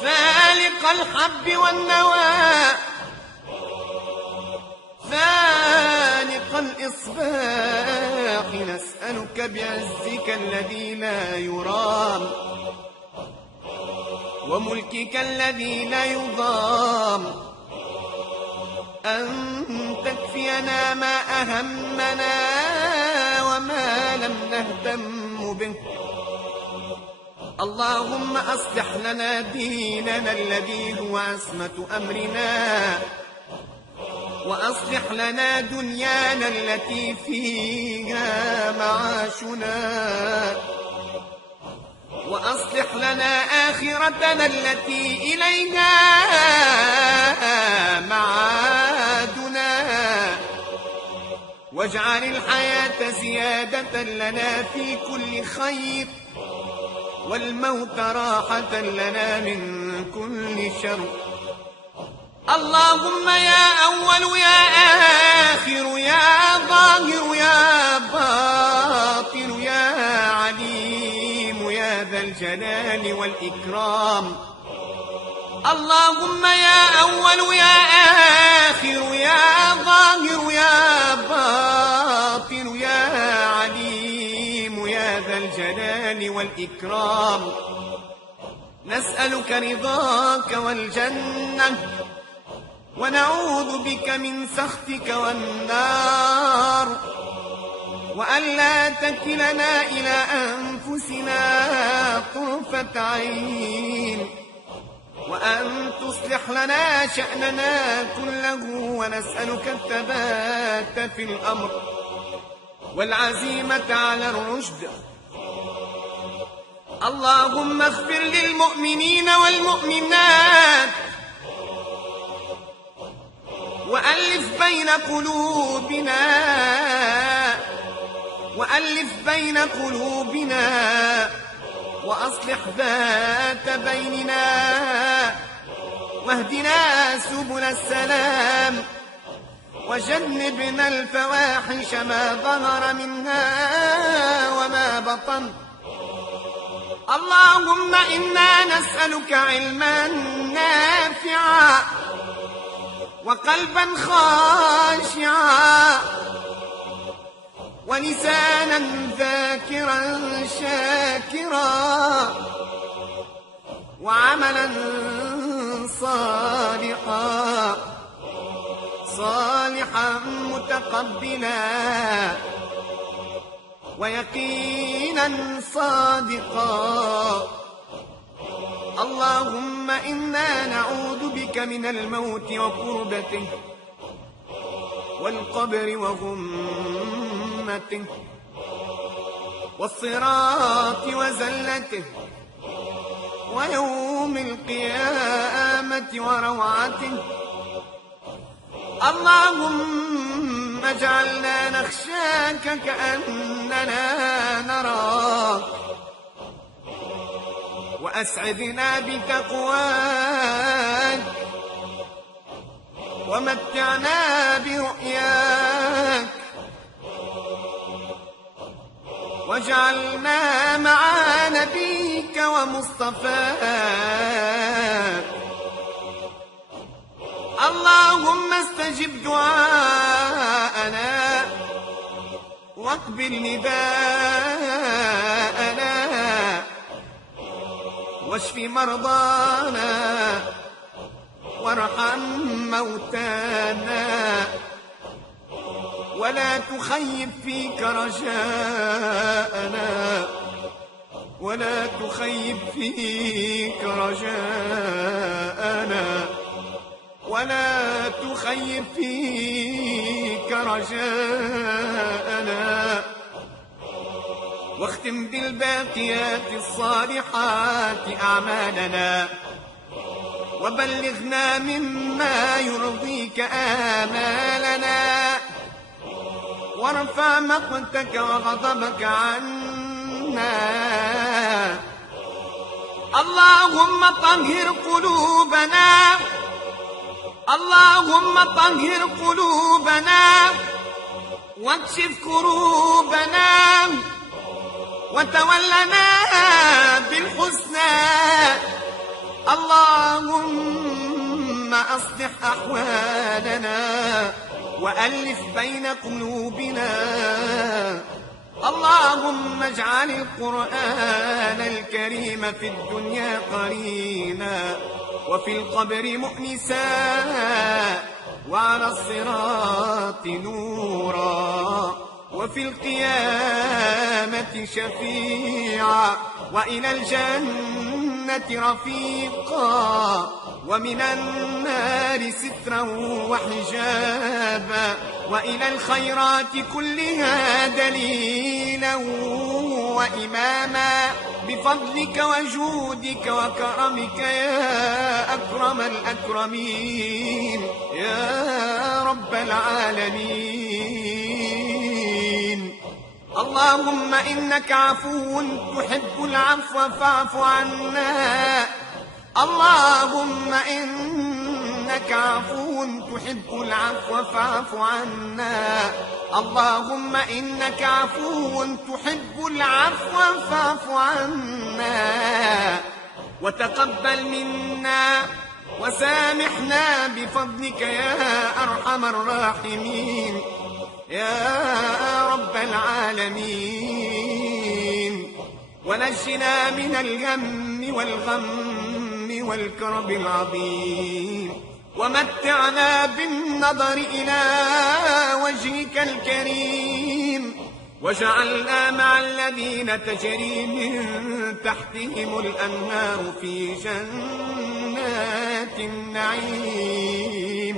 فالق والحب والنوى فالق الإصباح نسألك بعزك الذي لا يرام وملكك الذي لا يضام أن تكفينا ما أهمنا وما لم نهتم به. اللهم أصلح لنا ديننا الذي هو عصمة أمرنا وأصلح لنا دنيانا التي فيها معاشنا وأصلح لنا آخرتنا التي إليها معادنا واجعل الحياة زيادة لنا في كل خير والموت راحة لنا من كل شر. اللهم يا أول يا آخر يا ظاهر يا باطن يا عليم يا ذا الجلال والإكرام. اللهم يا أول يا آخر يا ظاهر يا باطن يا عليم يا ذا الجلال والإكرام نسألك رضاك والجنة ونعوذ بك من سخطك والنار وألا تكلنا إلى أنفسنا طرفة عين وأن تصلح لنا شأننا كله ونسألك الثبات في الأمر والعزيمة على الرشد. اللهم اغفر للمؤمنين والمؤمنات وألف بين قلوبنا وأصلح ذات بيننا واهدنا سبل السلام وجنبنا الفواحش ما ظهر منها وما بطن. اللهم إنا نسألك علما نافعا وقلبا خاشعا ولسانا ذاكرا شاكرا وعملا صالحا متقبلا ويقينا صادقا. اللهم إنا نعوذ بك من الموت وكربته والقبر وغمته والصراط وزلته ويوم القيامة وروعته. اللهم اجعلنا نخشاك كأننا نراك وأسعدنا بتقواك ومتعنا برؤياك واجعلنا مع نبيك ومصطفاك. اللهم استجب دعاءنا واقبل نداءنا واشف مرضانا وارحم موتانا ولا تخيب فيك رجاءنا ولا تخيب فيك رجاءنا ولا تخيب فيك رجاءنا واختم بالباقيات الصالحات أعمالنا وبلغنا مما يرضيك آمالنا وارفع مقتك وغضبك عنا. اللهم طهر قلوبنا اللهم طهر قلوبنا واكشف كروبنا وتولنا بالحسنى. اللهم وألف بين قلوبنا. اللهم اجعل القرآن الكريم في الدنيا قرينا، وفي القبر مؤنسا، وعلى الصراط نورا، وفي القيامة شفيعا، وإلى الجنة رفيقا، ومن النار سترا وحجابا، وإلى الخيرات كلها دليلا وإماما، بفضلك وجودك وكرمك يا أكرم الأكرمين يا رب العالمين. اللهم إنك عفو تحب العفو فاعف عنا. اللهم إنك عفو تحب العفو فاعف عنا. اللهم إنك عفو تحب العفو فاعف عنا، وتقبل منا وسامحنا بفضلك يا أرحم الراحمين يا رب العالمين. ونجنا من الهم والغم والكرب العظيم، ومتعنا بالنظر إلى وجهك الكريم، وجعلنا مع الذين تجري من تحتهم الأنهار في جنات النعيم.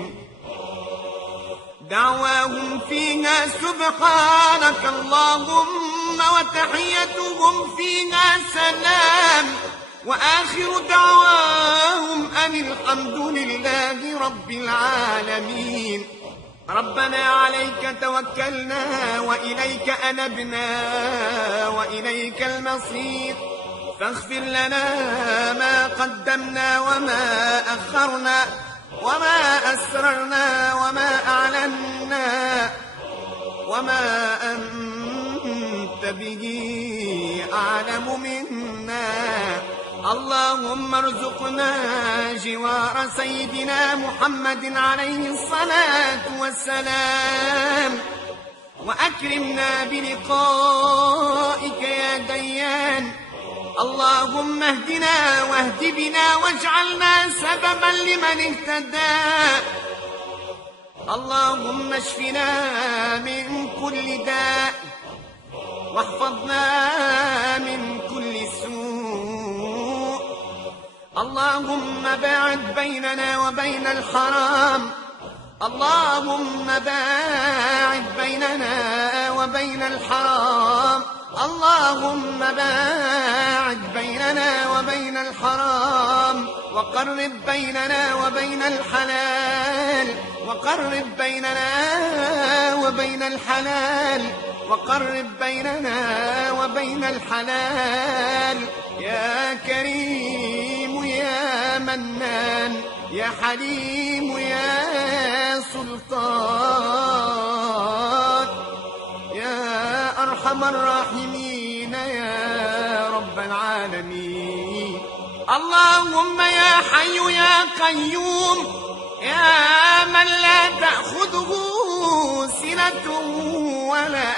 دعواهم فيها سبحانك اللهم، وتحيتهم فيها سلام، وآخر دعواهم أن الحمد لله رب العالمين. ربنا عليك توكلنا، وإليك أنبنا، وإليك المصير، فاغفر لنا ما قدمنا وما أخرنا، وما أسررنا وما أعلنا، وما أنت به أعلم منا. اللهم ارزقنا جوار سيدنا محمد عليه الصلاة والسلام، وأكرمنا بلقائك يا ديان. اللهم اهدنا واهد بنا، واجعلنا سببا لمن اهتدى. اللهم اشفنا من كل داء، واحفظنا من كل سوء. اللهم باعد بيننا وبين الحرام. اللهم باعد بيننا وبين الحرام. اللهم باعد بيننا وبين الحرام، وقرب بيننا وبين الحلال، وقرب بيننا وبين الحلال، وقرب بيننا وبين الحلال. يا كريم يا منان يا حليم يا سلطان يا أرحم الراحمين يا رب العالمين. اللهم يا حي يا قيوم يا من لا تأخذه سنة ولا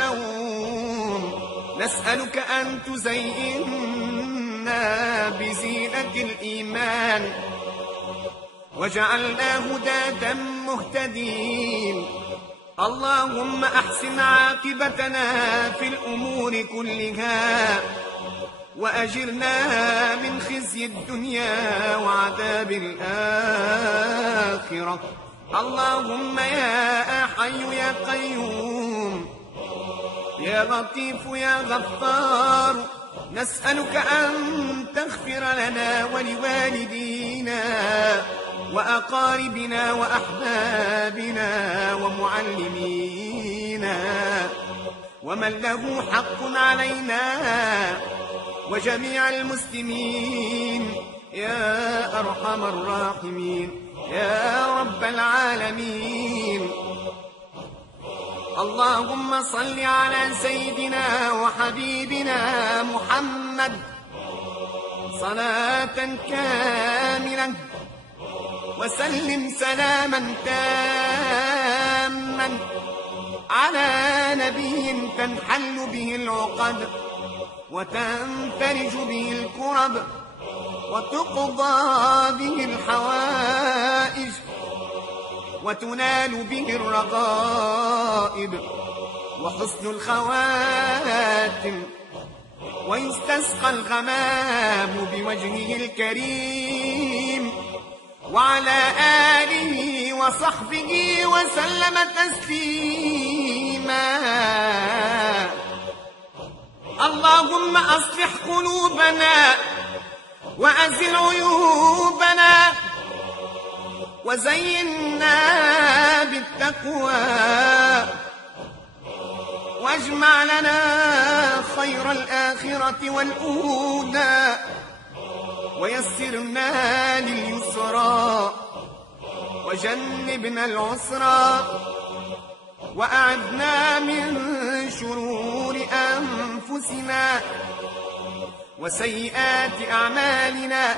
نوم، نسألك أن تزيننا بزينة الإيمان، وجعلنا هداة مهتدين. اللهم أحسن عاقبتنا في الأمور كلها، وأجرنا من خزي الدنيا وعذاب الآخرة. اللهم يا حي يا قيوم يا لطيف يا غفار، نسألك أن تغفر لنا ولوالدينا وأقاربنا وأحبابنا ومعلمينا ومن له حق علينا وجميع المسلمين يا أرحم الراحمين يا رب العالمين. اللهم صل على سيدنا وحبيبنا محمد صلاة كاملة وسلم سلاما تاما على نبي تنحل به العقد وتنفرج به الكرب وتقضى به الحوائج وتنال به الرغائب وحسن الخواتم ويستسقى الغمام بوجهه الكريم وعلى آله وصحبه وسلم تسليما. اللهم أصلح قلوبنا وأزل عيوبنا وزينا بالتقوى واجمع لنا خير الآخرة والأولى ويسرنا لليسرى وجنبنا العسرى وأعذنا من شرور أنفسنا وسيئات أعمالنا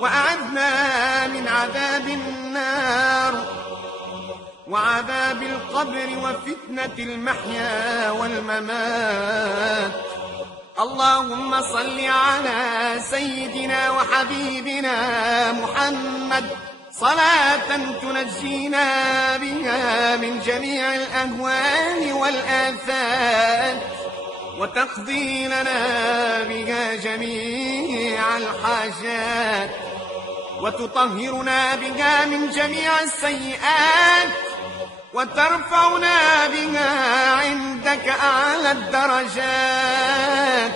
وأعذنا من عذاب النار وعذاب القبر وفتنة المحيا والممات. اللهم صل على سيدنا وحبيبنا محمد صلاة تنجينا بها من جميع الأهوال والآفات وتقضي لنا بها جميع الحاجات وتطهرنا بها من جميع السيئات وترفعنا بها عندك أعلى الدرجات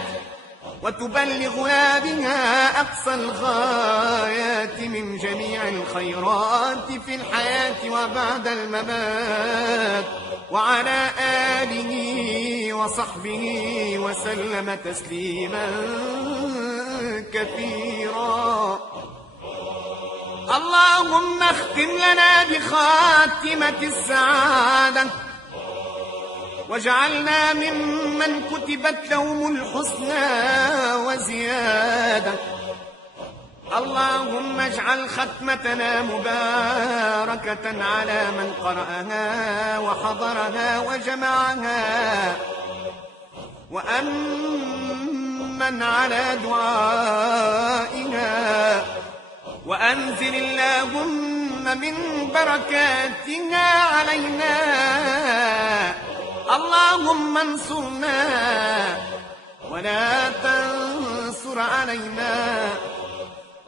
وتبلغنا بها أقصى الغايات من جميع الخيرات في الحياة وبعد الممات وعلى آله وصحبه وسلم تسليما كثيرا. اللهم اختم لنا بخاتمة السعادة واجعلنا ممن كتبت لهم الحسنى وزيادة. اللهم اجعل ختمتنا مباركة على من قرأها وحضرها وجمعها وأمن على دعائها وأنزل اللهم من بركاتها علينا. اللهم انصرنا ولا تنصر علينا.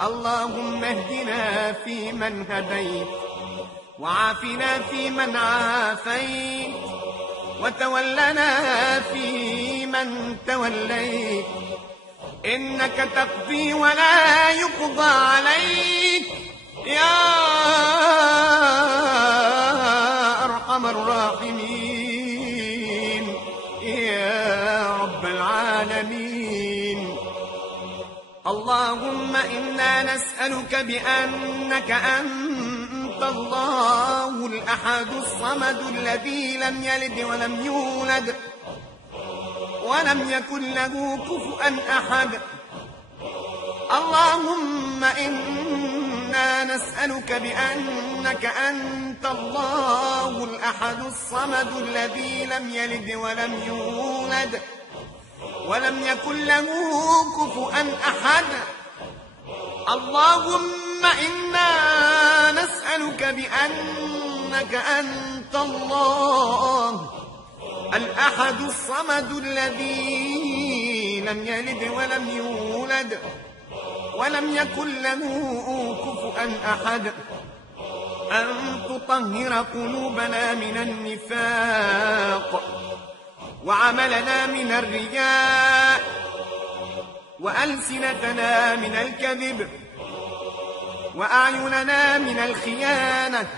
اللهم اهدنا فيمن هديت وعافنا فيمن عافيت وتولنا فيمن توليت. إنك تقضي ولا يقضى عليك يا أرحم الراحمين يا رب العالمين. اللهم إنا نسألك بأنك أنت الله الأحد الصمد الذي لم يلد ولم يولد ولم يكن له كفؤا أحد. اللهم إنا نسألك بأنك أنت الله الأحد الصمد الذي لم يلد ولم يولد ولم يكن له كفؤا أحد. اللهم إنا نسألك بأنك أنت الله الأحد الصمد الذي لم يلد ولم يولد ولم يكن له كفؤا أحد أن تطهر قلوبنا من النفاق وعملنا من الرياء وألسنتنا من الكذب وأعيننا من الخيانة.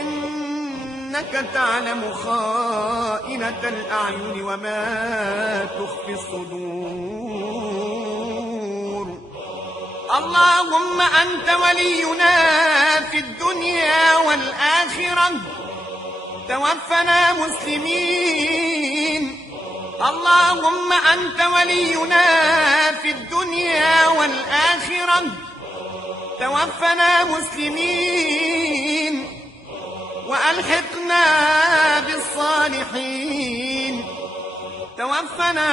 إنك تعلم خائنة الأعين وما تخفي الصدور. اللهم أنت ولينا في الدنيا والآخرة توفنا مسلمين. اللهم أنت ولينا في الدنيا والآخرة توفنا مسلمين وألحقنا بالصالحين. توفنا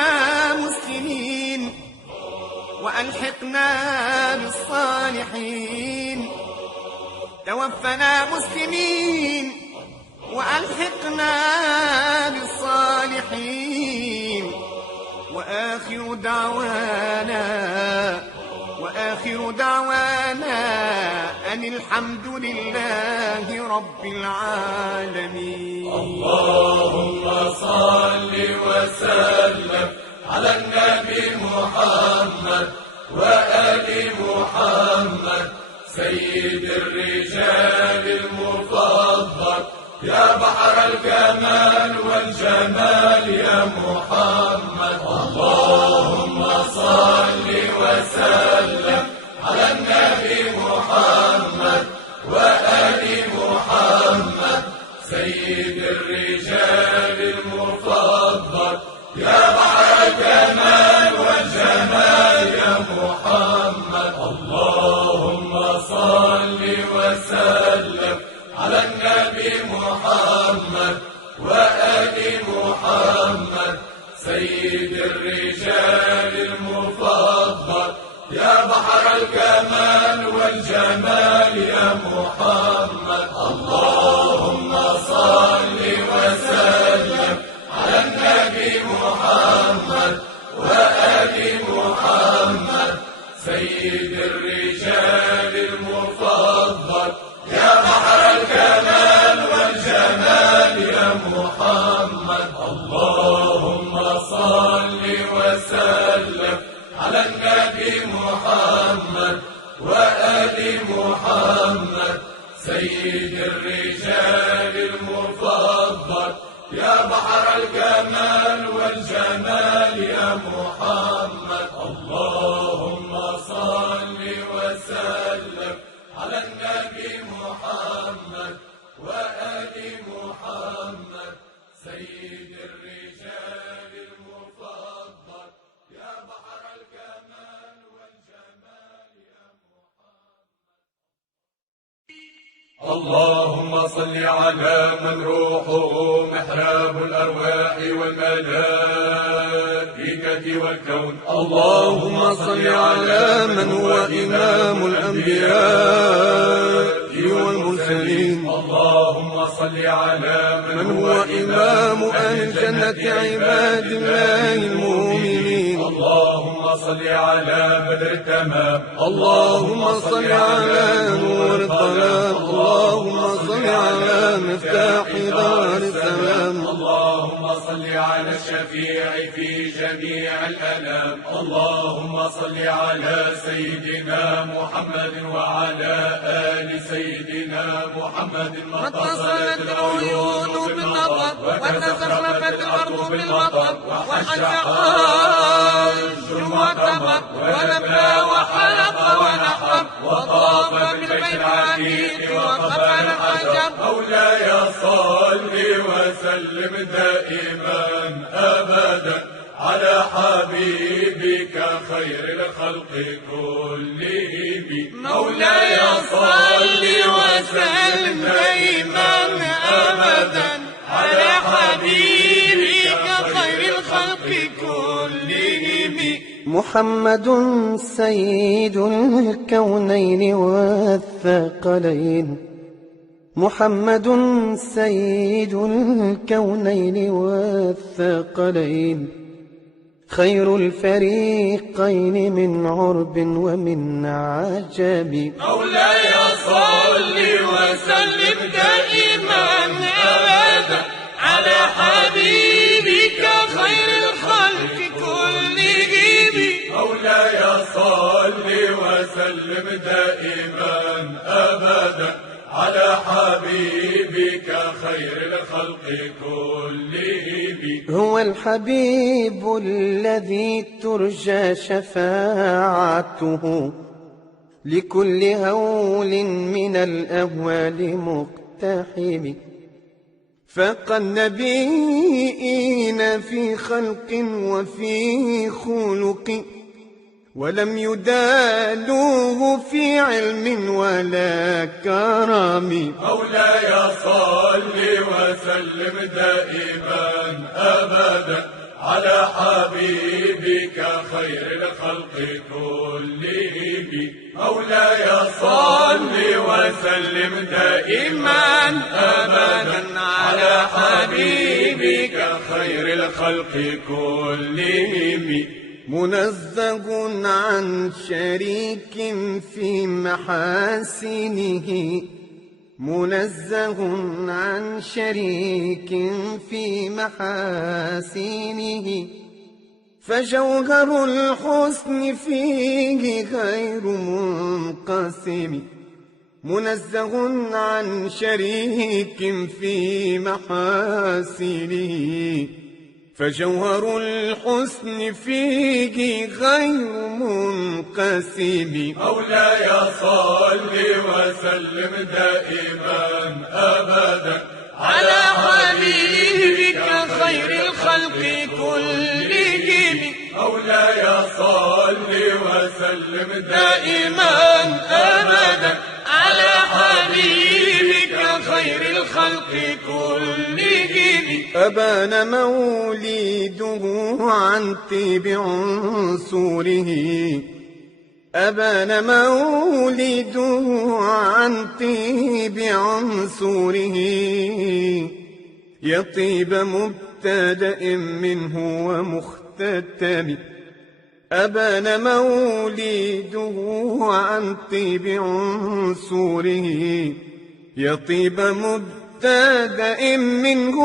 مسلمين وألحقنا بالصالحين. توفنا مسلمين وألحقنا بالصالحين. وآخر دعوانا أن الحمد لله رب العالمين. اللهم صل وسلم على النبي محمد وآل محمد سيد الرجال المفضل يا بحر الكمال والجمال يا محمد. اللهم صل وسلم على النبي محمد وآل محمد سيد الرجال المفضل يا بحر الكمال والجمال يا محمد. اللهم صل وسلم على النبي محمد وآل محمد سيد الرجال المفضل يا بحر الكمال والجمال يا محمد. اللهم صل وسلم على النبي محمد وآل محمد سيد الرجال المفضل يا بحر الكمال والجمال يا محمد. اللهم صل وسلم على النبي محمد وآل محمد سيد الرجال المفضل يا بحر الكمال والجمال يا محمد. اللهم صل وسلم على النبي محمد وآل محمد سيد الرجال المفضل يا بحر الكمال والجمال يا محمد. اللهم صل على من روحه محراب الأرواح والملائكة والكون. اللهم صل على من هو إمام الأنبياء والمرسلين. اللهم صل على من هو إمام أهل الجنة عباد الله المؤمنين. اللهم صل على بدر التمام. اللهم صل على نور الظلام. اللهم صل على مفتاح دار السلام. اللهم صل على الشفيع في جميع الأنام. اللهم صل على سيدنا محمد وعلى آل سيدنا محمد. ما اتصلت العيون بالنظر وتزخرفت الأرض بالمطر وحشق وتبر ولبى وحلق ونحر وطاف بالبيت العتيق وقفل الحجر. مولاي صل وسلم دائما أبدا على حبيبك خير الخلق كلهم. مولاي صل وسلم دائما أبدا على حبيبك خير الخلق كلهم. محمد سيد الكونين والثقلين. محمد سيد الكونين والثقلين خير الفريقين من عرب ومن عجب. مولاي صل وسلم دائما أبدا على حبيبك خير الخلق كلهم. مولاي صل وسلم دائما أبدا على حبيبك خير الخلق كلهم. هو الحبيب الذي ترجى شفاعته لكل هول من الأهوال مقتحم. فقى النبيين في خلق وفي خلق ولم يدالوه في علم ولا كرم. مولاي صل وسلم دائما أبدا على حبيبك خير الخلق كلهم. مولاي صل وسلم دائما أبدا على حبيبك خير الخلق كلهم. منزه عن شريك في محاسنه، منزه عن شريك في محاسنه، فجوهر الحسن فيه غير منقسم. منزه عن شريك في محاسنه، فجوهر الحسن فيه غير منقسم. مولاي صل وسلم دائما أبدا على حبيبك خير الخلق كلهم. مولاي صل وسلم دائما أبدا على حبيبك خير الخلق كلهم. أبان مولده عن طيب عنصره، أبان مولده عن طيب عنصره، يطيب مبتدأ منه ومختتم. أبان مولده عن طيب عنصره، يطيب مبتدأ منه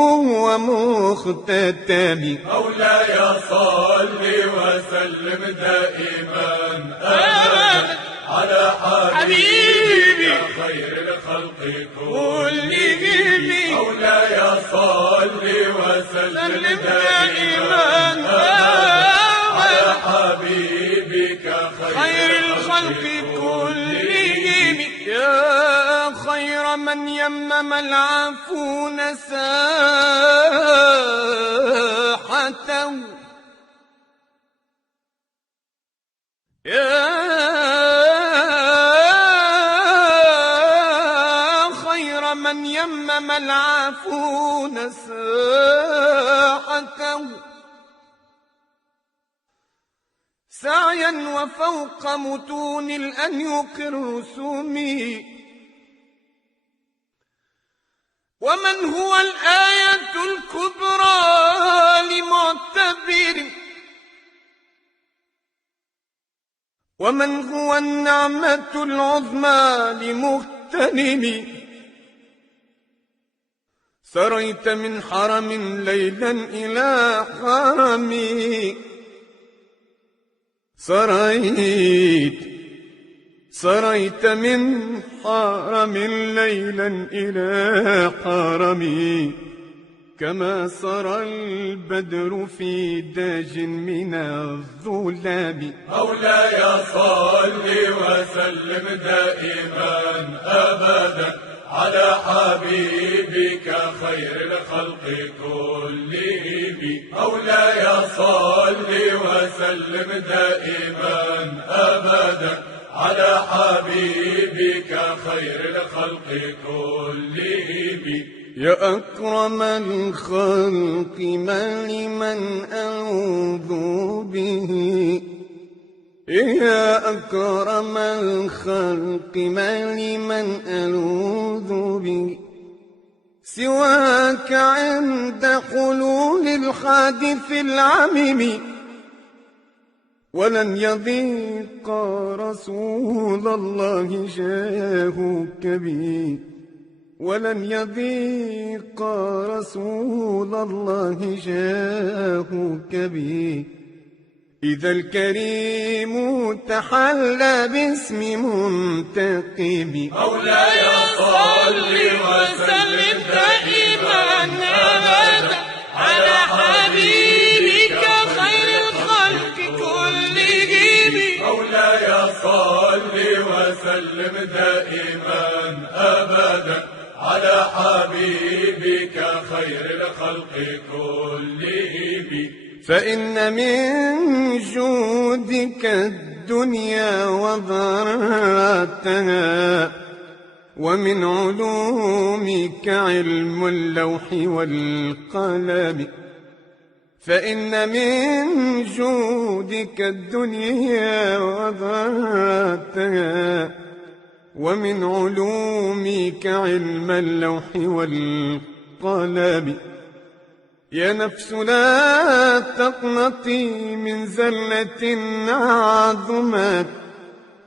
ومختتم. مولاي صل وسلم دائما أبدا على حبيبك خير الخلق كلهم. مولاي صل وسلم دائما على حبيبك خير الخلق كلهم. يا خير من يمم العفون ساحته، يا خير من يمم العفون ساحته، سعيا وفوق متون الأنيق الرسوم. ومن هو الآية الكبرى لمعتبر، ومن هو النعمة العظمى لمغتنم. سريت من حرم ليلا إلى حرم، سريت من حرم ليلا إلى حرم، كما سرى البدر في داج من الظلام. مولاي صل وسلم دائما أبدا على حبيبك خير الخلق كلهم. مولاي صل وسلم دائما أبدا على حبيبك خير الخلق كلهم. يا أكرم الخلق من لمن أعوذ به، يا أكرم الخلق من لمن ألوذ به، سواك عند حلول الحادث العميم. ولن يضيق رسول الله جاهك بي، ولن يضيق رسول الله جاهك بي، إذا الكريم تحلى باسم منتقم. مولاي صل وسلم دائما أبدا على حبيبك خير الخلق كلهم. مولاي صل وسلم دائما أبدا على حبيبك خير الخلق كلهم. فإن من جودك الدنيا وضرتها، ومن علومك علم اللوح والقلم. فإن من جودك الدنيا وضرتها، ومن علومك علم اللوح والقلم. يا نفس لا تقنطي من زلة عظمت،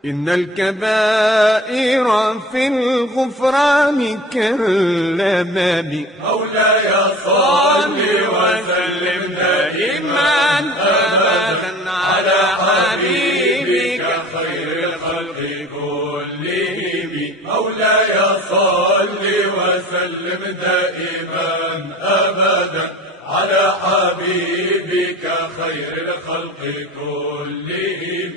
إن الكبائر في الغفران كالأمام. مولاي صل وسلم دائما أبدا على حبيبك خير الخلق كلهم. مولاي صل وسلم دائما أبدا على حبيبك خير الخلق كلهم.